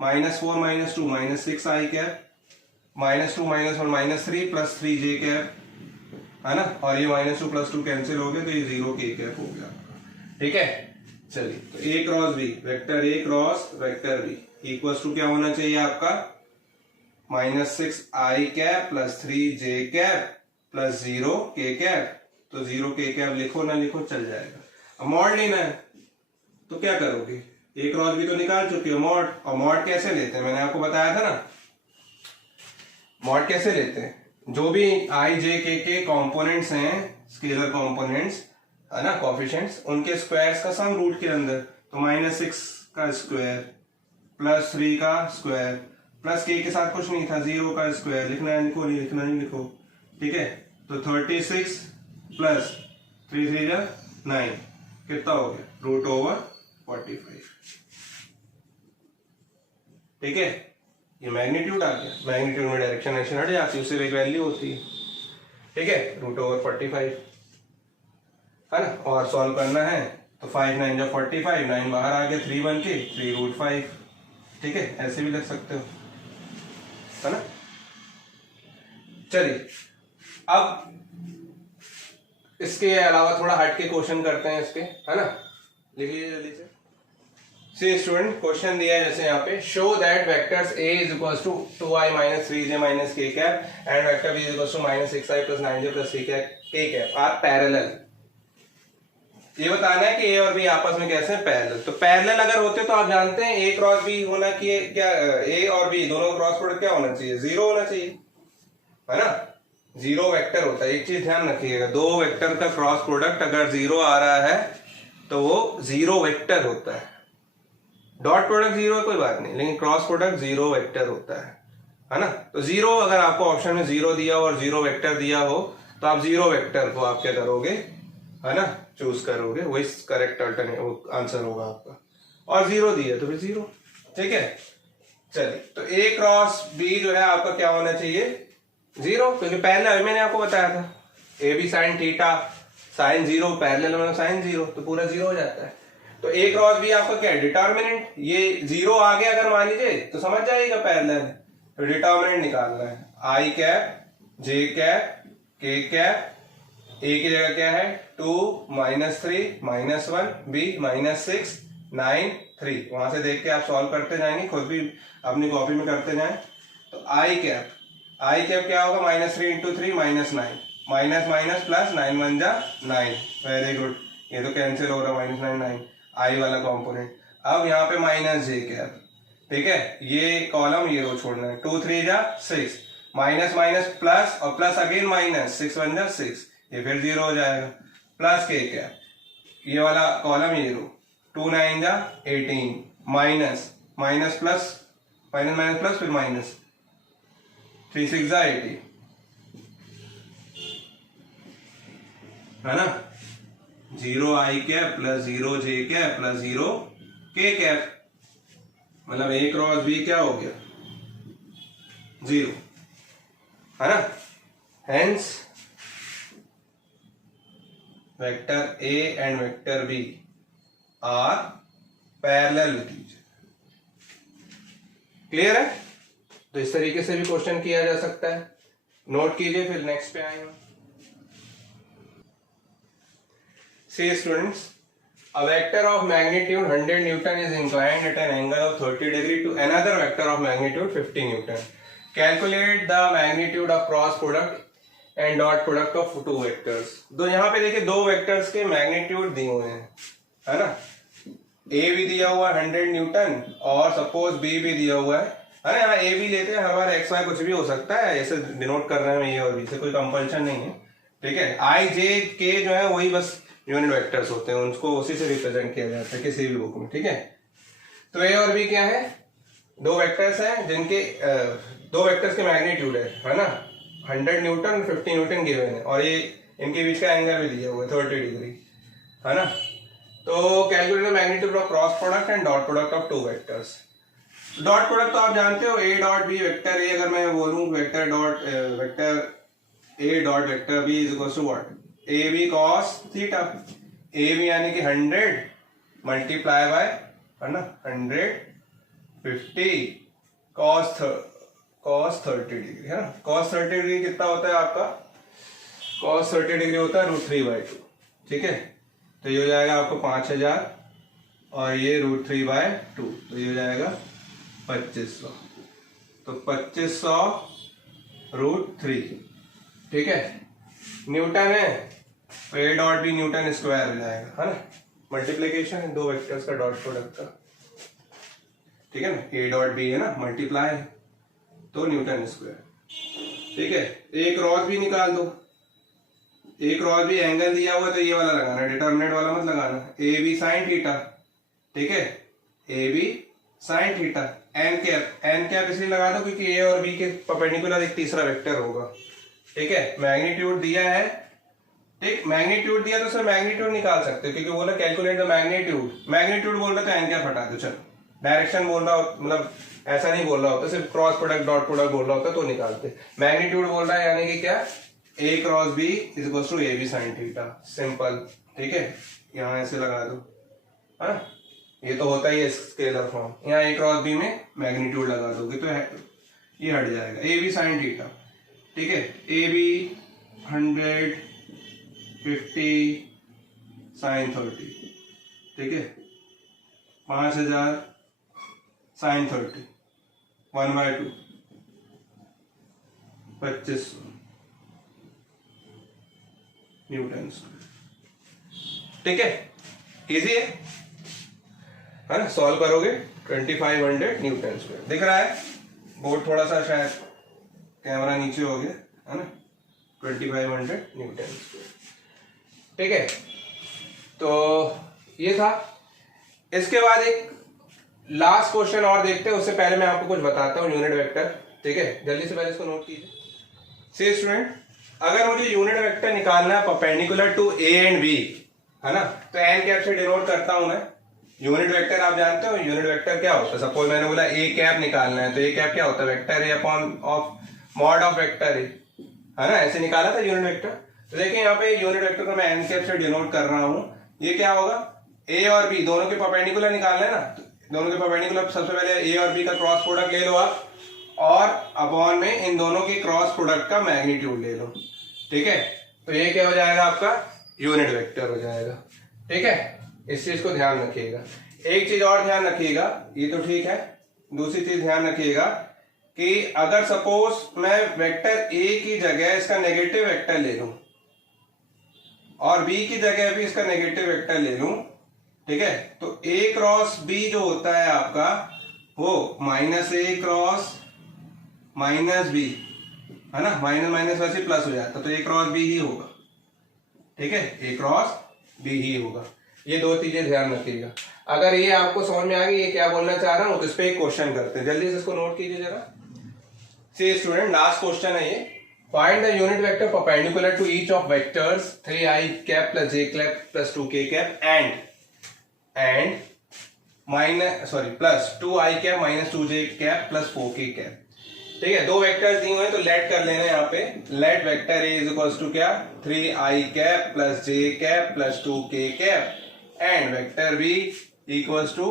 -4 -2 -6 I cap, -2 -1 -3 plus 3 J cap, है ना, और ये -2 + 2 कैंसिल हो गया, तो ये 0 के कैप हो गया। ठीक है, चलिए, तो A cross B, vector A cross vector B equals to क्या होना चाहिए आपका, -6 I cap plus 3 J cap plus 0 K cap, तो 0 के कैप लिखो ना लिखो चल जाएगा। अब मॉड लेना है तो क्या करोगे, A क्रॉस B तो निकाल चुके हो मॉड, और मॉड कैसे लेते हैं मैंने आपको बताया था ना, मॉड कैसे लेते हैं, जो भी आई जे के कंपोनेंट्स हैं, स्केलर कंपोनेंट्स है ना, कोएफिशिएंट्स, उनके स्क्वायर्स का सम रूट के अंदर, तो -6 का स्क्वायर प्लस 3 का स्क्वायर प्लस के साथ कुछ नहीं था, 0 का स्क्वायर, लिखना है लिखो, नहीं लिखना नहीं लिखो। ठीक है, तो 36 प्लस 3 3 जा 9, कितना हो गया, √45। ठीक है, ये मैग्नीट्यूड आ गया, मैग्नीट्यूड में डायरेक्शन एक्शन हट जाती है, उससे एक वैल्यू होती है। ठीक है, √45 है ना, और सॉल्व करना है तो 5 9 जा 45, 9 बाहर आ गया, 3 बन के 3√5। ठीक है, ऐसे भी लिख सकते हो, है ना। चलिए, अब इसके अलावा थोड़ा हट के क्वेश्चन करते हैं इसके, है ना, लिखिए जल्दी से। सी स्टूडेंट, क्वेश्चन दिया है जैसे यहाँ पे, show that vectors A is equals to 2i - 3j - k cap and vector B is equals to -6i + 9j + k cap are parallel. ये बताना है कि A और B आपस में कैसे पैरेलल, तो पैरेलल अगर होते तो आप जानते हैं A क्रॉस B होना चाहिए, क्या A और B दोनों का क्रॉस प्रोडक्ट क्या होना चाहिए, 0 होना चाहिए, है ना, 0 वेक्टर होता है। एक चीज ध्यान रखिएगा, दो वेक्टर का क्रॉस प्रोडक्ट अगर 0 आ रहा है तो वो 0 वेक्टर होता है। डॉट प्रोडक्ट 0 है कोई बात नहीं, लेकिन क्रॉस प्रोडक्ट 0 वेक्टर होता है ना। तो 0 अगर आपको ऑप्शन में 0 दिया हो और 0 वेक्टर दिया हो तो आप 0 वेक्टर को आप क्या करोगे, है ना, चूज करोगे, वही करेक्ट अल्टरनेटिव आंसर होगा आपका, और 0 दिया तो फिर 0। ठीक है, चलिए, तो A क्रॉस B जो है आपका क्या होना चाहिए, 0, क्योंकि पहले अभी मैंने आपको बताया था AB sin theta sin 0 parallel में sin 0, तो पूरा 0 हो जाता है। तो A क्रॉस B आपका क्या है, डिटर्मिनेंट, ये 0 आ गया अगर मान लीजिए तो समझ जाएगा पैरेलल, तो डिटर्मिनेंट निकालना है, आई कैप जे कैप के कैप, A की जगह क्या है 2 -3 -1 B -6 9 3, वहां से देख के आप सॉल्व करते जाएंगे, खुद भी अपनी कॉपी में करते जाएं। तो आई कैप क्या होगा, -3 × 3 -9, माइनस माइनस प्लस 9 1 जा 9, वेरी गुड, ये तो कैंसिल हो रहा है, -9 9 आई वाला कंपोनेंट। अब यहाँ पे -j कैप, ठीक है, ये कॉलम ये रो छोड़ना है, 2 3 जा 6, माइनस माइनस प्लस और प्लस अगेन माइनस, 6 1 जा 6, ये फिर 0 हो जाएगा, प्लस के कैप, ये वाला कॉलम ये रो, 2 9 जा 18, minus minus plus minus minus plus फिर माइनस, 3 6 जा 80, है ना, 0 आई कैप प्लस 0 जे कैप प्लस 0 के कैप, मतलब A क्रॉस B क्या हो गया, 0, है ना। Hence vector A and vector B are parallel with each other. Clear है, तो इस तरीके से भी क्वेश्चन किया जा सकता है, नोट कीजिए, फिर नेक्स्ट पे आएंगे। See students, a vector of magnitude 100 Newton is inclined at an angle of 30 degree to another vector of magnitude 50 Newton. Calculate the magnitude of cross product and dot product of two vectors. तो यहाँ पे देखिए दो vectors के magnitude दिए हुए हैं, है ना, A भी दिया हुआ है 100 न्यूटन और सपोज B भी दिया हुआ है ना। यहाँ A भी लेते हैं, हर बार x y कुछ भी हो सकता है, ऐसे डिनोट कर रहे हैं A और B से, कोई कंपल्शन नहीं है। ठीक है, I J K जो है वही बस यूनिट वेक्टर्स होते हैं, उनको उसी से रिप्रेजेंट किया जाता है किसी भी बुक में। ठीक है, तो A और B क्या है, दो वेक्टर्स हैं जिनके दो वेक्टर्स के मैग्नीट्यूड है ना, 100 न्यूटन और 50 न्यूटन गिवन है, और ये इनके बीच का एंगल भी दिया हुआ है 30 डिग्री, है ना। तो calculate the magnitude of cross product and dot product of two vectors. Dot product तो आप जानते हो, A dot B vector A, अगर मैं बोलूं vector dot vector A dot vector B is equal to what, A B cos theta. A B यानी कि 100 multiply by, है ना, 150 कॉस 30 डिग्री, है ना। कॉस 30 डिग्री कितना होता है आपका, कॉस 30 डिग्री होता है √3/2, ठीक है। तो ये हो जाएगा आपको 5000 और ये √3/2, तो ये हो जाएगा 2500, तो 2500 √3, ठीक है। न्यूटन है तो A dot B newton square हो जाएगा, है ना। मल्टीप्लीकेशन है दो वेक्टर्स का डॉट प्रोडक्ट का, ठीक है ना। ए डॉट बी है ना, मल्टीप्लाई तो न्यूटन स्क्वायर, ठीक है। ए क्रॉस भी निकाल दो, ए क्रॉस भी एंगल दिया हुआ तो ये वाला लगाना, डिटरमिनेंट वाला मत लगाना। ए बी साइन थीटा, ठीक है, A B sine theta. N cap इसलिए लगा दो क्योंकि ए और बी के परपेंडिकुलर एक तीसरा वेक्टर होगा, ठीक है। मैग्नीट्यूड दिया है, ठीक, मैग्नीट्यूड दिया तो सर मैग्नीट्यूड निकाल सकते हो, क्योंकि बोला कैलकुलेट द मैग्नीट्यूड बोल रहा तो एन कैप हटा दो, चलो। डायरेक्शन बोल रहा, मतलब ऐसा नहीं बोल रहा होता, सिर्फ क्रॉस प्रोडक्ट डॉट प्रोडक्ट बोल रहा होता तो निकालते। मैग्नीट्यूड बोल रहा है यानी कि क्या, A cross B is equal to A B sine theta, simple, ठीक है। यहाँ ऐसे लगा दो, है ना, ये तो होता ही है स्केलर फॉर्म। यहाँ ए क्रॉस बी में मैग्नीट्यूड लगा दोगे तो ये हट जाएगा, ए बी साइन थीटा, ठीक है। ए बी 150 साइन 30, ठीक है, 5000 साइन 30, 1/2, 2500 न्यूटन, ठीक है। इजी है ना, सॉल्व करोगे 2500 न्यूटन स्क्वायर। दिख रहा है बोर्ड, थोड़ा सा शायद कैमरा नीचे हो गया, है ना, 2500 न्यूटन स्क्वायर, ठीक है। तो ये था। इसके बाद एक लास्ट क्वेश्चन और देखते हैं, उससे पहले मैं आपको कुछ बताता हूँ यूनिट वेक्टर, ठीक है। जल्दी से पहले इसको नोट कीजिए। सी स्टूडेंट, अगर मुझे यूनिट वेक्टर निकालना है perpendicular to A and B, है ना, तो एन कैप से डिनोट करता हूं मैं। यूनिट वेक्टर आप जानते हो, यूनिट वेक्टर क्या होता है। सपोज मैंने बोला ए कैप निकालना है, तो ए कैप क्या होता है, vector A upon of mod of vector A, है ना, ऐसे निकाला था यूनिट वेक्टर। तो देखिए यहाँ पे यूनिट वेक्टर को मैं एन कैप से डिनोट कर रहा हूं। ये क्या होगा, ए और बी दोनों के परपेंडिकुलर निकालना है ना, दोनों के परपेंडिकुलर। सबसे पहले ए और बी का क्रॉस प्रोडक्ट ले लो आप, और अपॉन में इन दोनों के क्रॉस प्रोडक्ट का मैग्नीट्यूड ले लो, ठीक है। तो ये क्या हो जाएगा, आपका यूनिट वेक्टर हो जाएगा, ठीक है। इस चीज को ध्यान रखिएगा। एक चीज और ध्यान रखिएगा, ये तो ठीक है, दूसरी चीज ध्यान रखिएगा कि अगर सपोज मैं वेक्टर ए की जगह इसका नेगेटिव वेक्टर ले लूं और बी की जगह भी इसका नेगेटिव वेक्टर ले लूं, ठीक है, तो ए क्रॉस बी जो होता है आपका वो -a क्रॉस -b, है ना, माइनस माइनस वैसे प्लस हो जाता, तो ए क्रॉस बी ही होगा, ठीक है, ए क्रॉस बी ही होगा। ये दो चीजें ध्यान रखिएगा। अगर ये आपको समझ में आ गई ये क्या बोलना चाह रहा हूं, तो इस पे एक क्वेश्चन करते हैं, जल्दी से इसको नोट कीजिए जरा। सी स्टूडेंट, लास्ट क्वेश्चन है ये। Find the unit vector perpendicular to each of vectors 3i cap plus j cap plus 2k cap and plus 2i cap minus 2j cap plus 4k cap, ठीक है। दो vectors दिए हुए हैं तो late कर लेना है यहाँ पे। Let vector A is equals to क्या, 3i cap plus j cap plus 2k cap and vector B equals to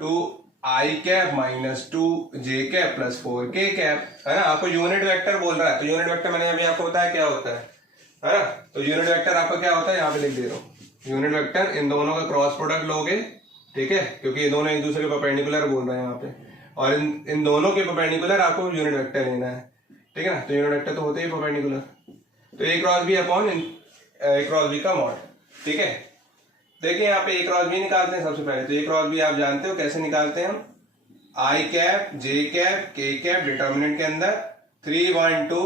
2i cap minus 2j cap plus 4k cap, है ना। आपको यूनिट वेक्टर बोल रहा है, तो यूनिट वेक्टर मैंने अभी आपको बताया क्या होता है ना। तो यूनिट वेक्टर आपका क्या होता है, यहाँ पे लिख दे रहा हूँ। यूनिट वेक्टर इन दोनों का क्रॉस प्रोडक्ट लोगे, ठीक है, क्योंकि ये दोनों एक दूसरे के परपेंडिकुलर बोल रहे हैं यहाँ पे, और इन दोनों के परपेंडिकुलर आपको यूनिट वेक्टर लेना है, ठीक है ना। तो यूनिट वेक्टर तो होते ही परपेंडिकुलर, तो A cross B upon A cross B का मॉड, ठीक है। देखिए यहाँ पे ए क्रॉस बी निकालते हैं सबसे पहले। तो ए क्रॉस बी आप जानते हो कैसे निकालते हैं हम, आई कैप जे कैप के कैप डिटर्मिनेंट के अंदर 3 1 2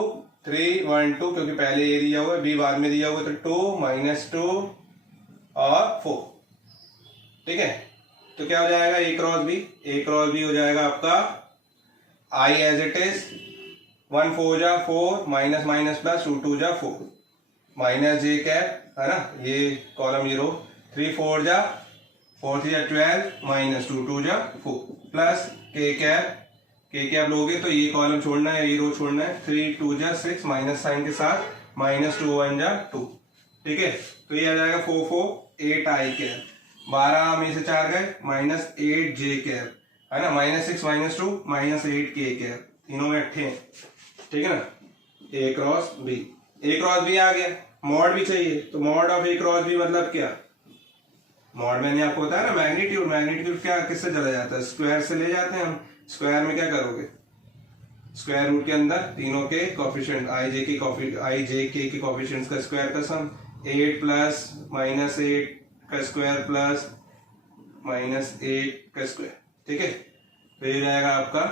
3 1 2, क्योंकि पहले ए दिया हुआ है, बी बाद में दिया हुआ है, तो 2 -2 और 4, ठीक है। तो क्या हो जाएगा, ए क्रॉस बी हो जाएगा आपका आई एज इट इज 1 4 जा 4 माइनस माइनस प्लस 2 2 जा 4 माइनस जे कैप है ना, ये कॉलम ये रो 3 4 जा 4 3 जा 12 माइनस 2 2 जा 4 प्लस के कैप लोगे तो ये कॉलम छोड़ना है, ये रो छोड़ना है। 3 2 जा 6 माइनस साइन के साथ माइनस 2 1 जा 2। ठीक है, तो ये आ जाएगा 4 4 8 आई कैप, 12 में से 4 गए माइनस 8 जे कैप है ना, माइनस 6 माइनस 2 माइनस 8 के कैप, तीनों में 8 हैं। ठीक है ना, ए क्रॉस बी आ गया। मॉड भी चाहिए तो mod of A cross B मतलब क्या, मॉड में आपको होता है ना मैग्नीट्यूड क्या किससे चला जाता है, स्क्वायर से ले जाते हैं हम। स्क्वायर में क्या करोगे, स्क्वायर रूट के अंदर तीनों के कोफिशिएंट आई जे के कोफिशिएंट्स का स्क्वायर का सम, 8 प्लस माइनस 8 का स्क्वायर प्लस माइनस 8 का स्क्वायर। ठीक है, तो ये रहेगा आपका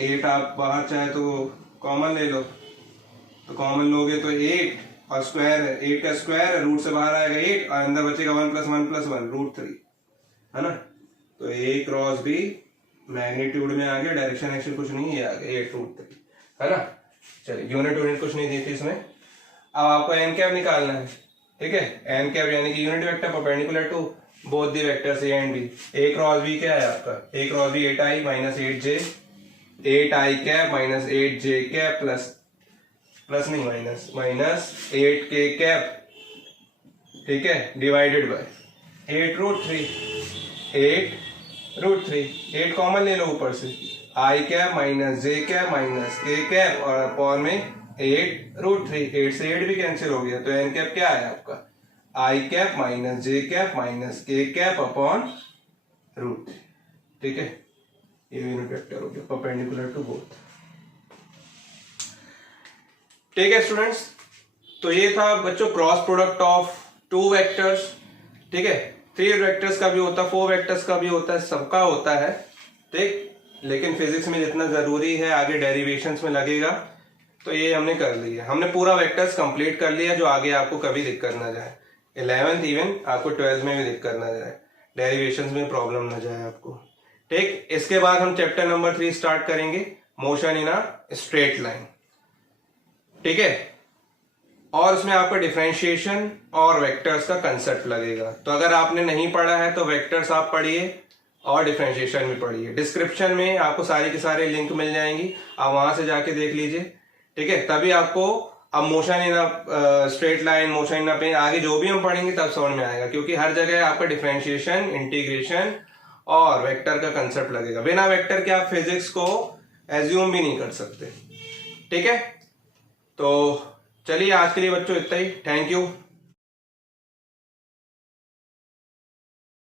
8, आप बाहर चाहे तो कॉमन ले लो, तो कॉमन लोगे तो 8 और स्क्वायर है, 8 का स्क्वायर है, रूट से बाहर आएगा 8 और अंदर बचेगा 1 प्लस 1 प्लस 1 रूट 3 है ना। तो ए क्रॉस बी मैग्नीट्यूड में आ गया, डायरेक्शन एक्शन कुछ नहीं है, आ गया 8 रूट 3 है ना। चलिए यूनिट कुछ नहीं दी थी इसमें। अब आपको एन कैप निकालना है। ठीक है, एन कैप यानी कि unit vector perpendicular to both the vectors A and B. A cross B क्या है आपका, A cross B 8i minus 8j, 8i cap minus 8j cap plus नहीं माइनस 8k कैप। ठीक है, डिवाइडेड बाय 8 रूट 3 8 कॉमन ले लो ऊपर से, i cap minus J cap minus k cap और अपॉन में 8 रूट 3, 8 से 8 भी कैंसिल हो गया, तो एन कैप क्या है आपका, i cap minus J cap minus k cap upon root 3। ठीक है, ये यूनिट वेक्टर हो गया परपेंडिकुलर टू बोथ। ठीक है स्टूडेंट्स, तो ये था बच्चों क्रॉस प्रोडक्ट ऑफ 2 वेक्टर्स। ठीक है, 3 वेक्टर्स का भी होता है, 4 वेक्टर्स का भी होता है, सबका होता है। ठीक, लेकिन फिजिक्स में जितना जरूरी है आगे डेरिवेशंस में लगेगा, तो ये हमने कर लिया, हमने पूरा वेक्टर्स कंप्लीट कर लिया, जो आगे आपको कभी दिक्कत ना जाए, 11th इवन आपको 12th में भी दिक्कत ना जाए, डेरिवेशंस में प्रॉब्लम ना जाए आपको। ठीक, इसके बाद हम चैप्टर नंबर 3 स्टार्ट करेंगे, motion in a straight line. ठीक है, और उसमें आपका डिफरेंशिएशन और वेक्टर्स का कंसेप्ट लगेगा। तो अगर आपने नहीं पढ़ा है तो वेक्टर्स आप पढ़िए और डिफरेंशिएशन भी पढ़िए। डिस्क्रिप्शन में आपको सारे के सारे लिंक मिल जाएंगी, आप वहां से जाके देख लीजिए। ठीक है, तभी आपको अब motion in a straight line, motion in a plane, आगे जो भी हम पढ़ेंगे तब समझ में आएगा, क्योंकि हर जगह आपका डिफरेंशिएशन, इंटीग्रेशन और वेक्टर का कंसेप्ट लगेगा। बिना वेक्टर के आप फिजिक्स को एज्यूम भी नहीं कर सकते। ठीक है, तो चलिए आज के लिए बच्चों इतना ही। Thank you.